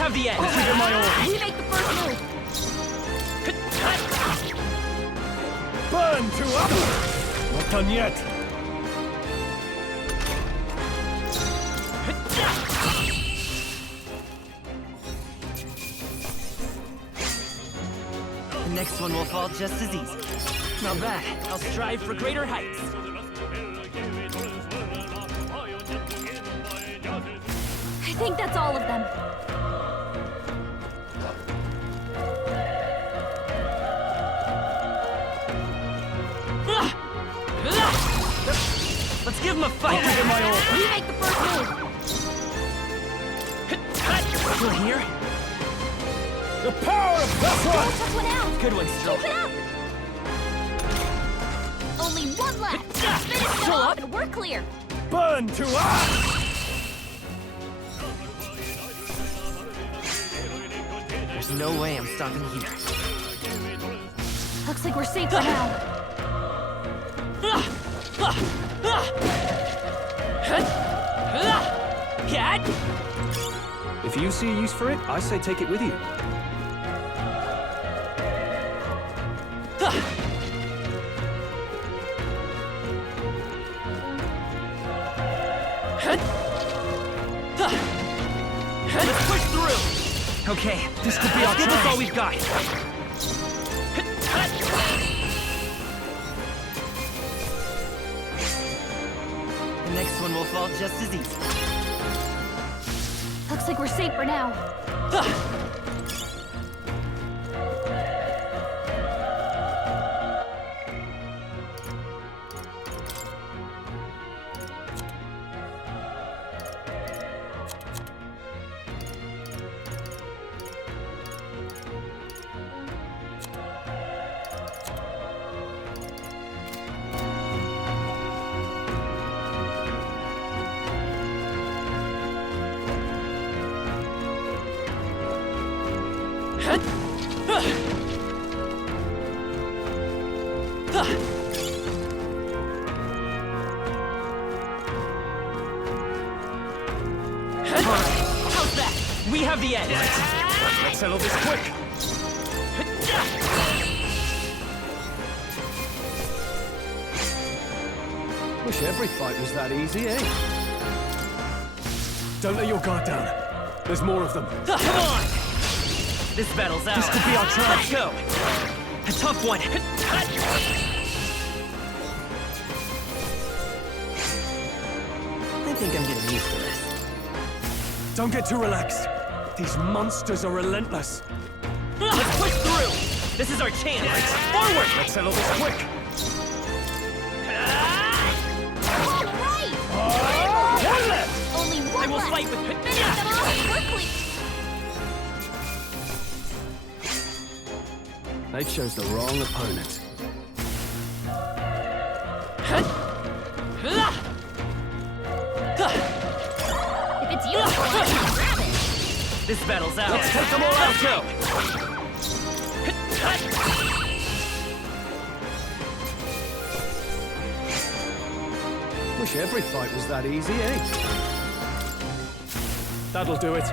have the edge. I'll give it my all. We make the first move. Burn to up! Not done yet. The next one will fall just as easy. Not bad. I'll strive for greater heights. I think that's all of them. Let's give him a fight. I'll give it my all. We make the first move. Still here? The power of this one! Took one out. Good one, Stroke. Keep it up. Only one left. Finish it Still off up? and we're clear. Burn to up! There's no way I'm stopping here. Looks like we're safe for now. If you see a use for it, I say take it with you. Let's push through! Okay, this could be our chance. Give us all we've got. The next one will fall just as easy. Looks like we're safe for now. How's that? We have the edge. Let's settle this quick. Wish every fight was that easy, eh? Don't let your guard down. There's more of them. Come on! This battle's ours. This could be our chance. Let's go. A tough one. I think I'm getting used to this. Don't get too relaxed. These monsters are relentless. Let's push through. This is our chance. Forward. Let's settle this quick. One left. Only one I will left. fight with Finish them off quickly. They chose the wrong opponent. If it's useful, I can grab it. This battle's ours. Let's take them all out. Let's go. Wish every fight was that easy, eh? That'll do it.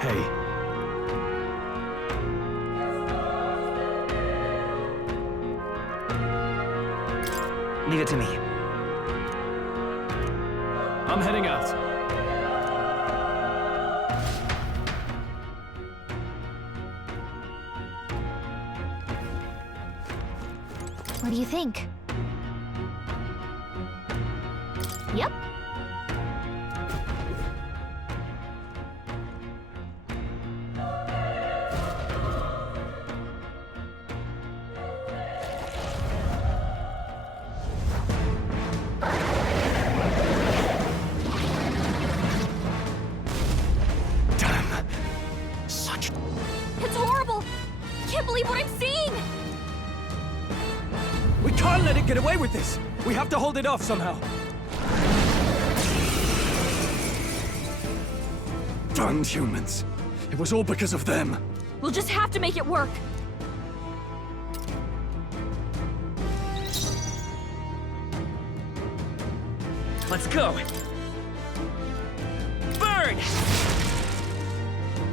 Hey. Leave it to me. I'm heading out. What do you think? Yep. can't let it get away with this! We have to hold it off somehow. Damned humans. It was all because of them. We'll just have to make it work. Let's go! Burn!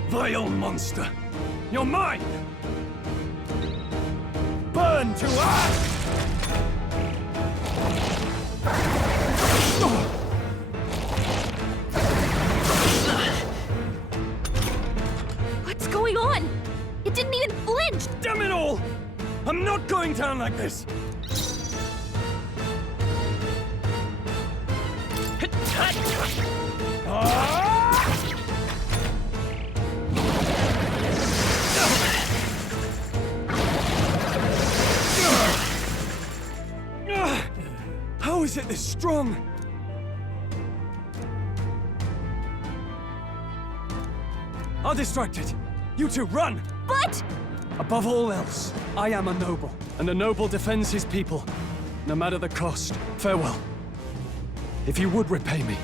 Vile monster! You're mine! Burn to ash! What's going on? It didn't even flinch! Damn it all! I'm not going down like this! How is it this strong? I'll distract it. You two, run! But... Above all else, I am a noble, and a noble defends his people, no matter the cost. Farewell. If you would repay me,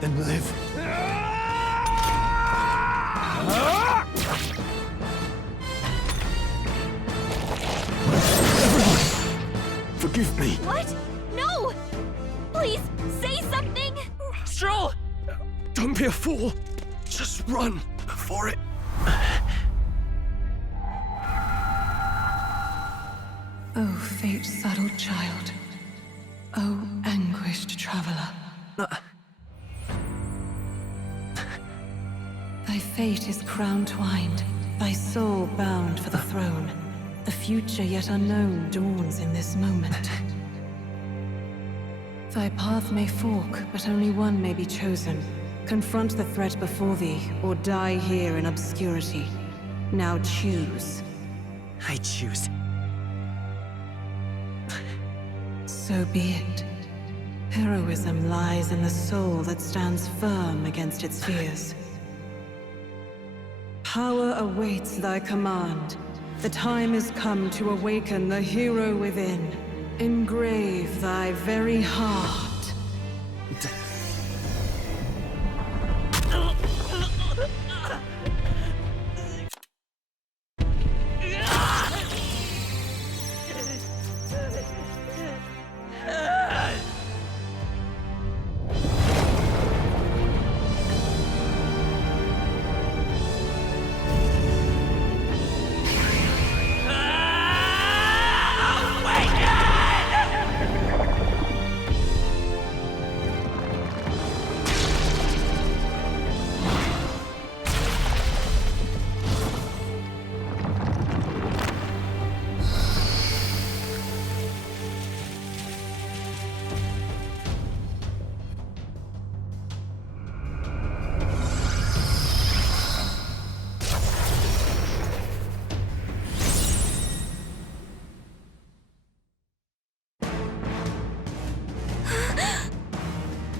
then live. Forgive me. What? No! Please, say something! Stroll! Don't be a fool. Just run before it... Oh, fate-saddled child. Oh, anguished traveler. Thy fate is crown-twined, thy soul bound for the throne. The future yet unknown dawns in this moment. Thy path may fork, but only one may be chosen. Confront the threat before thee, or die here in obscurity. Now choose. I choose. So be it. Heroism lies in the soul that stands firm against its fears. Power awaits thy command. The time is come to awaken the hero within. Engrave thy very heart.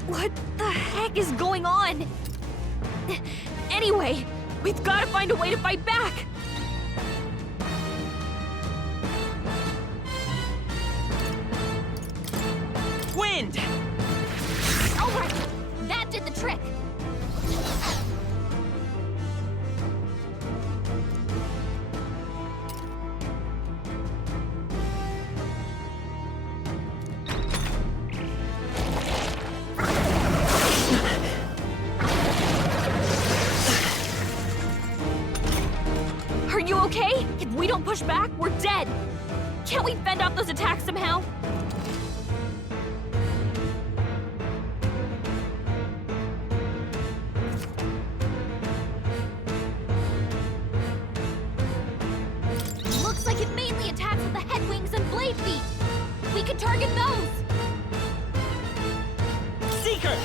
What the heck is going on? Anyway, we've got to find a way to fight back! Wind! Alright, that did the trick! Are you okay? If we don't push back, we're dead! Can't we fend off those attacks somehow? Looks like it mainly attacks with the head wings and blade feet. We could target those. Seeker!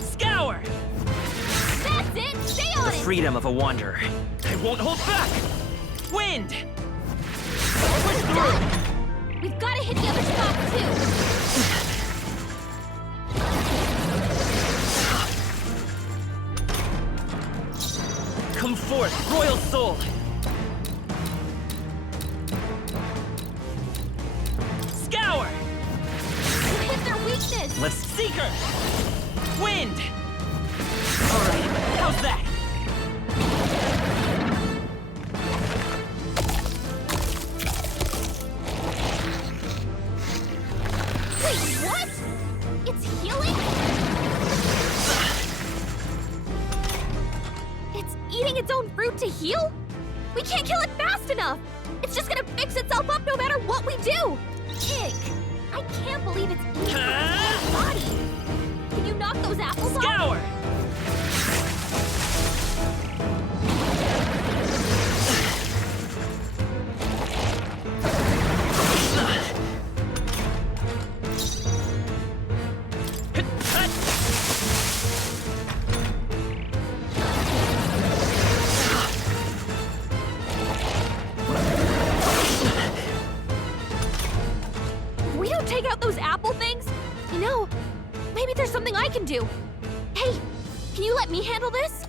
Scour! That's it! Stay on The it! freedom of a wanderer. I won't hold back! Wind! Push through! We've got to hit the other spots too. Come forth, royal soul! Let's Seeker! Wind! Alright, how's that? Wait, what? It's healing? It's eating its own fruit to heal? We can't kill it fast enough! It's just gonna fix itself up no matter what we do! Ick! I can't believe it's eating its body! Can you knock those apples off? Scour! If we don't take out those apple things, you know, maybe there's something I can do. Hey, can you let me handle this?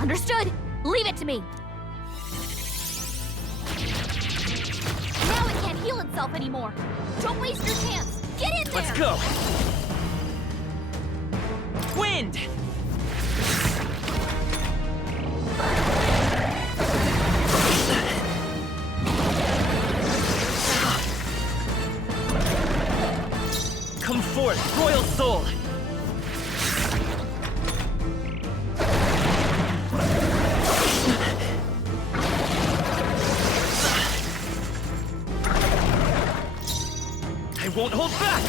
Understood. Leave it to me. Now it can't heal itself anymore. Don't waste your chance. Get in there. Let's go! Wind! Come forth, Royal Soul! I won't hold back!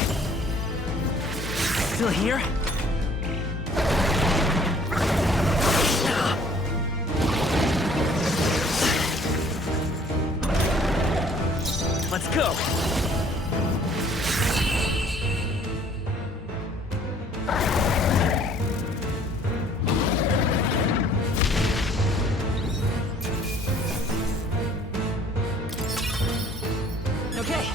Still here? Let's go! Okay.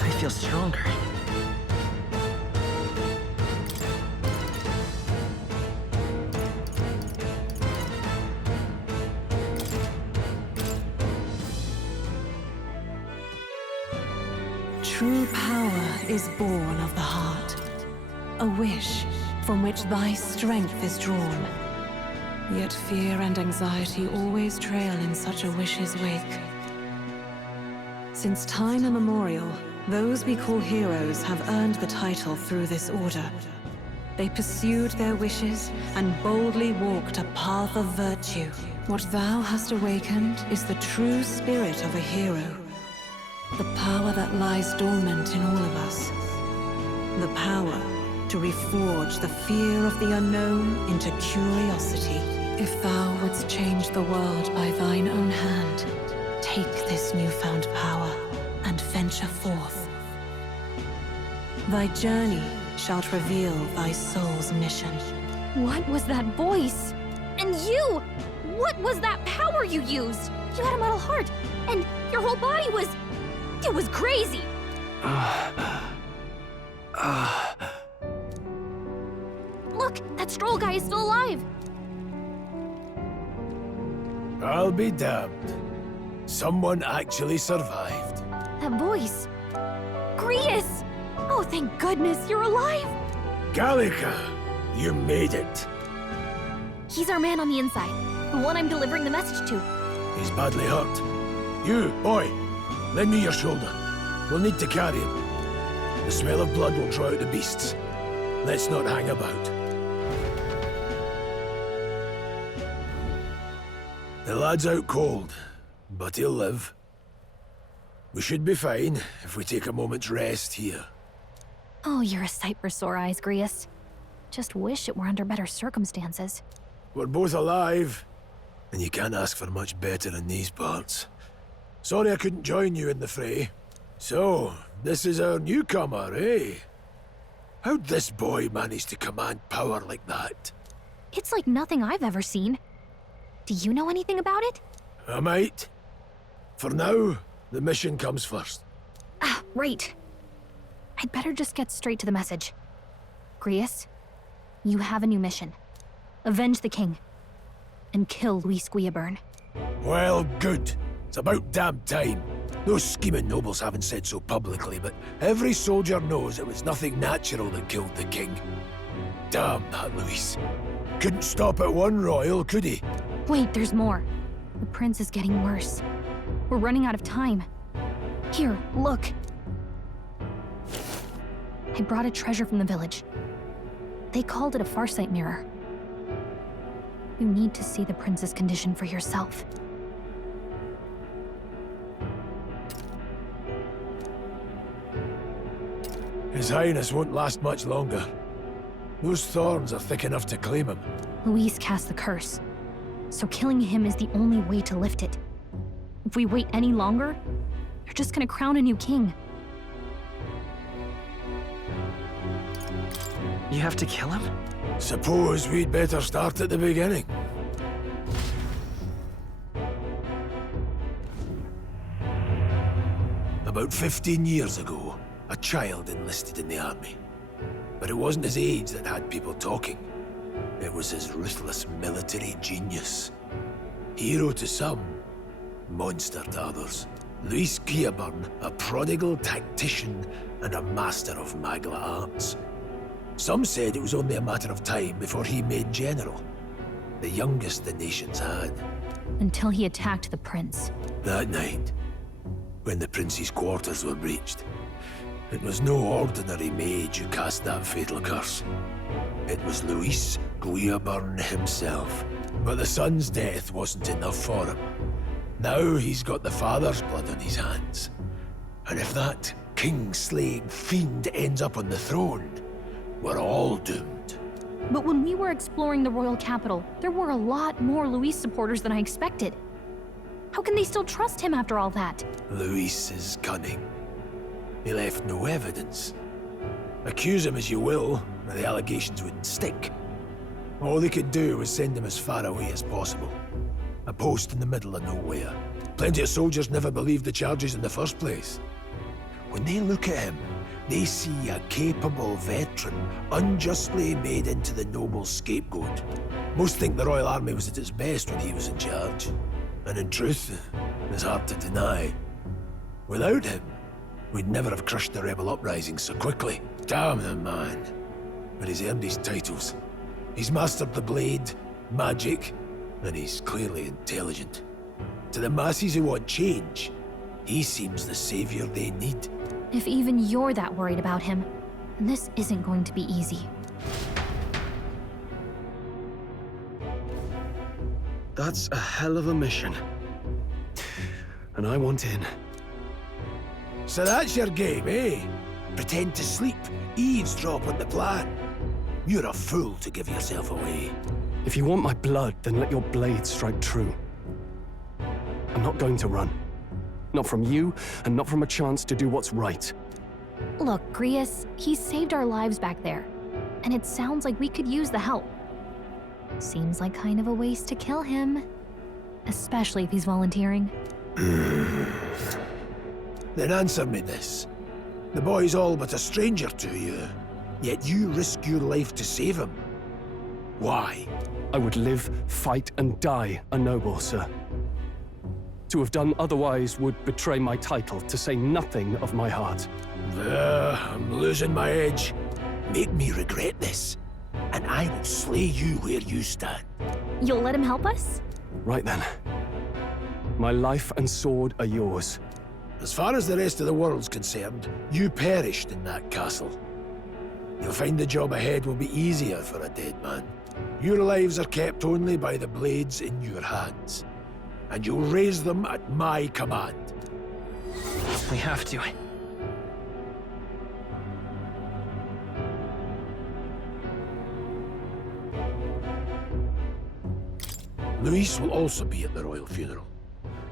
I feel stronger. True power is born of the heart, a wish from which thy strength is drawn. Yet fear and anxiety always trail in such a wish's wake. Since time immemorial, those we call heroes have earned the title through this order. They pursued their wishes and boldly walked a path of virtue. What thou hast awakened is the true spirit of a hero. The power that lies dormant in all of us. The power to reforge the fear of the unknown into curiosity. If thou wouldst change the world by thine own hand, take this newfound power and venture forth. Thy journey shalt reveal thy soul's mission. What was that voice? And you! What was that power you used? You had a metal heart, and your whole body was... It was crazy! Look, that Stroll guy is still alive! I'll be damned. Someone actually survived. That voice... Grius! Oh, thank goodness you're alive! Gallica, you made it. He's our man on the inside, the one I'm delivering the message to. He's badly hurt. You, boy, lend me your shoulder. We'll need to carry him. The smell of blood will draw out the beasts. Let's not hang about. The lad's out cold, but he'll live. We should be fine if we take a moment's rest here. Oh, you're a sight for sore eyes, Grius. Just wish it were under better circumstances. We're both alive, and you can't ask for much better in these parts. Sorry I couldn't join you in the fray. So, this is our newcomer, eh? How'd this boy manage to command power like that? It's like nothing I've ever seen. Do you know anything about it? I might. For now, the mission comes first. Ah, right. I'd better just get straight to the message. Grius, you have a new mission. Avenge the king. And kill Luis Guillaburn. Well, good. It's about damn time. Those scheming nobles haven't said so publicly, but every soldier knows it was nothing natural that killed the king. Damn that Luis. Couldn't stop at one royal, could he? Wait, there's more. The prince is getting worse. We're running out of time. Here, look. I brought a treasure from the village. They called it a farsight mirror. You need to see the prince's condition for yourself. His Highness won't last much longer. Those thorns are thick enough to claim him. Luis cast the curse, so killing him is the only way to lift it. If we wait any longer, you're just gonna crown a new king. You have to kill him? Suppose we'd better start at the beginning. About 15 years ago, a child enlisted in the army. But it wasn't his age that had people talking. It was his ruthless military genius. Hero to some, monster to others. Luis Guillaburn, a prodigal tactician and a master of magla arts. Some said it was only a matter of time before he made general. The youngest the nations had. Until he attacked the prince. That night, when the prince's quarters were breached, it was no ordinary mage who cast that fatal curse. It was Luis Guillaburn himself. But the son's death wasn't enough for him. Now he's got the father's blood on his hands. And if that king-slaying fiend ends up on the throne, we're all doomed. But when we were exploring the royal capital, there were a lot more Luis supporters than I expected. How can they still trust him after all that? Luis is cunning. He left no evidence. Accuse him as you will, the allegations wouldn't stick. All they could do was send him as far away as possible. A post in the middle of nowhere. Plenty of soldiers never believed the charges in the first place. When they look at him, they see a capable veteran unjustly made into the noble scapegoat. Most think the Royal Army was at its best when he was in charge. And in truth, it's hard to deny. Without him, we'd never have crushed the rebel uprising so quickly. Damn the man. But he's earned his titles. He's mastered the blade, magic, and he's clearly intelligent. To the masses who want change, he seems the savior they need. If even you're that worried about him, then this isn't going to be easy. That's a hell of a mission. And I want in. So that's your game, eh? Pretend to sleep, eavesdrop on the plan. You're a fool to give yourself away. If you want my blood, then let your blade strike true. I'm not going to run. Not from you, and not from a chance to do what's right. Look, Grius, he saved our lives back there. And it sounds like we could use the help. Seems like kind of a waste to kill him. Especially if he's volunteering. Then answer me this. The boy's all but a stranger to you, yet you risk your life to save him. Why? I would live, fight, and die a noble, sir. To have done otherwise would betray my title, to say nothing of my heart. I'm losing my edge. Make me regret this, and I will slay you where you stand. You'll let him help us? Right then. My life and sword are yours. As far as the rest of the world's concerned, you perished in that castle. You'll find the job ahead will be easier for a dead man. Your lives are kept only by the blades in your hands. And you'll raise them at my command. We have to. Luis will also be at the royal funeral.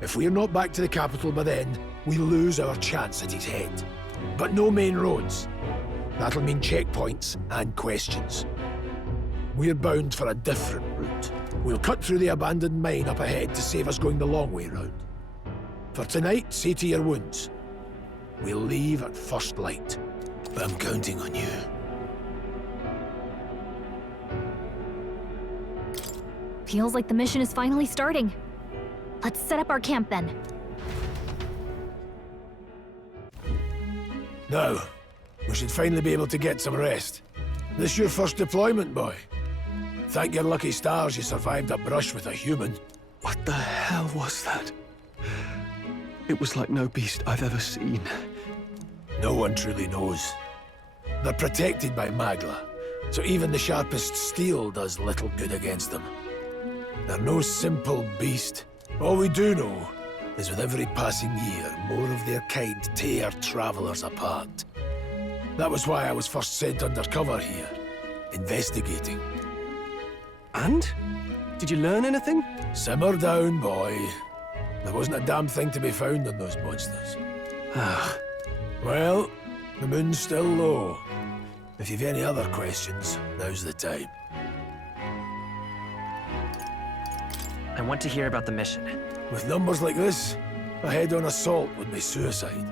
If we're not back to the capital by then, we lose our chance at his head. But no main roads. That'll mean checkpoints and questions. We're bound for a different route. We'll cut through the abandoned mine up ahead to save us going the long way round. For tonight, see to your wounds. We'll leave at first light. But I'm counting on you. Feels like the mission is finally starting. Let's set up our camp then. Now, we should finally be able to get some rest. This your first deployment, boy? Thank your lucky stars you survived a brush with a human. What the hell was that? It was like no beast I've ever seen. No one truly knows. They're protected by Magla, so even the sharpest steel does little good against them. They're no simple beast. All we do know is with every passing year, more of their kind tear travelers apart. That was why I was first sent undercover here, investigating. And? Did you learn anything? Simmer down, boy. There wasn't a damn thing to be found on those monsters. Well, the moon's still low. If you've any other questions, now's the time. I want to hear about the mission. With numbers like this, a head-on assault would be suicide.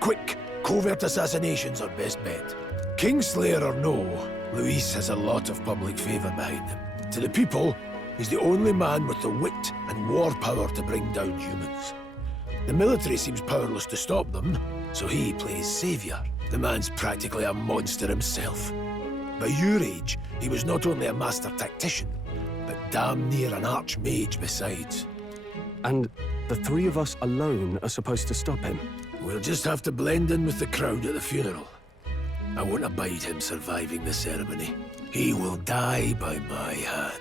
Quick, covert assassinations are best bet. Kingslayer or no, Luis has a lot of public favor behind him. To the people, he's the only man with the wit and war power to bring down humans. The military seems powerless to stop them, so he plays savior. The man's practically a monster himself. By your age, he was not only a master tactician, but damn near an archmage besides. And the three of us alone are supposed to stop him? We'll just have to blend in with the crowd at the funeral. I won't abide him surviving the ceremony. He will die by my hand.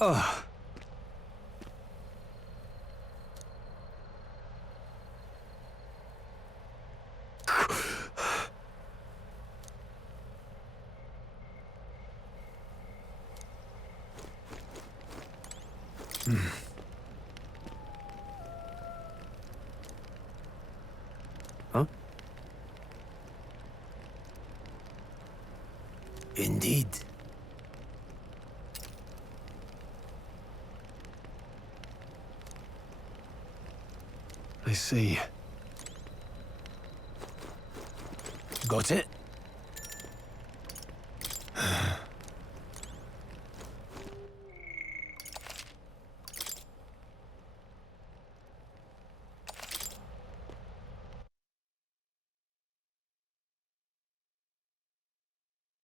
Ugh. Huh? Indeed. I see. Got it?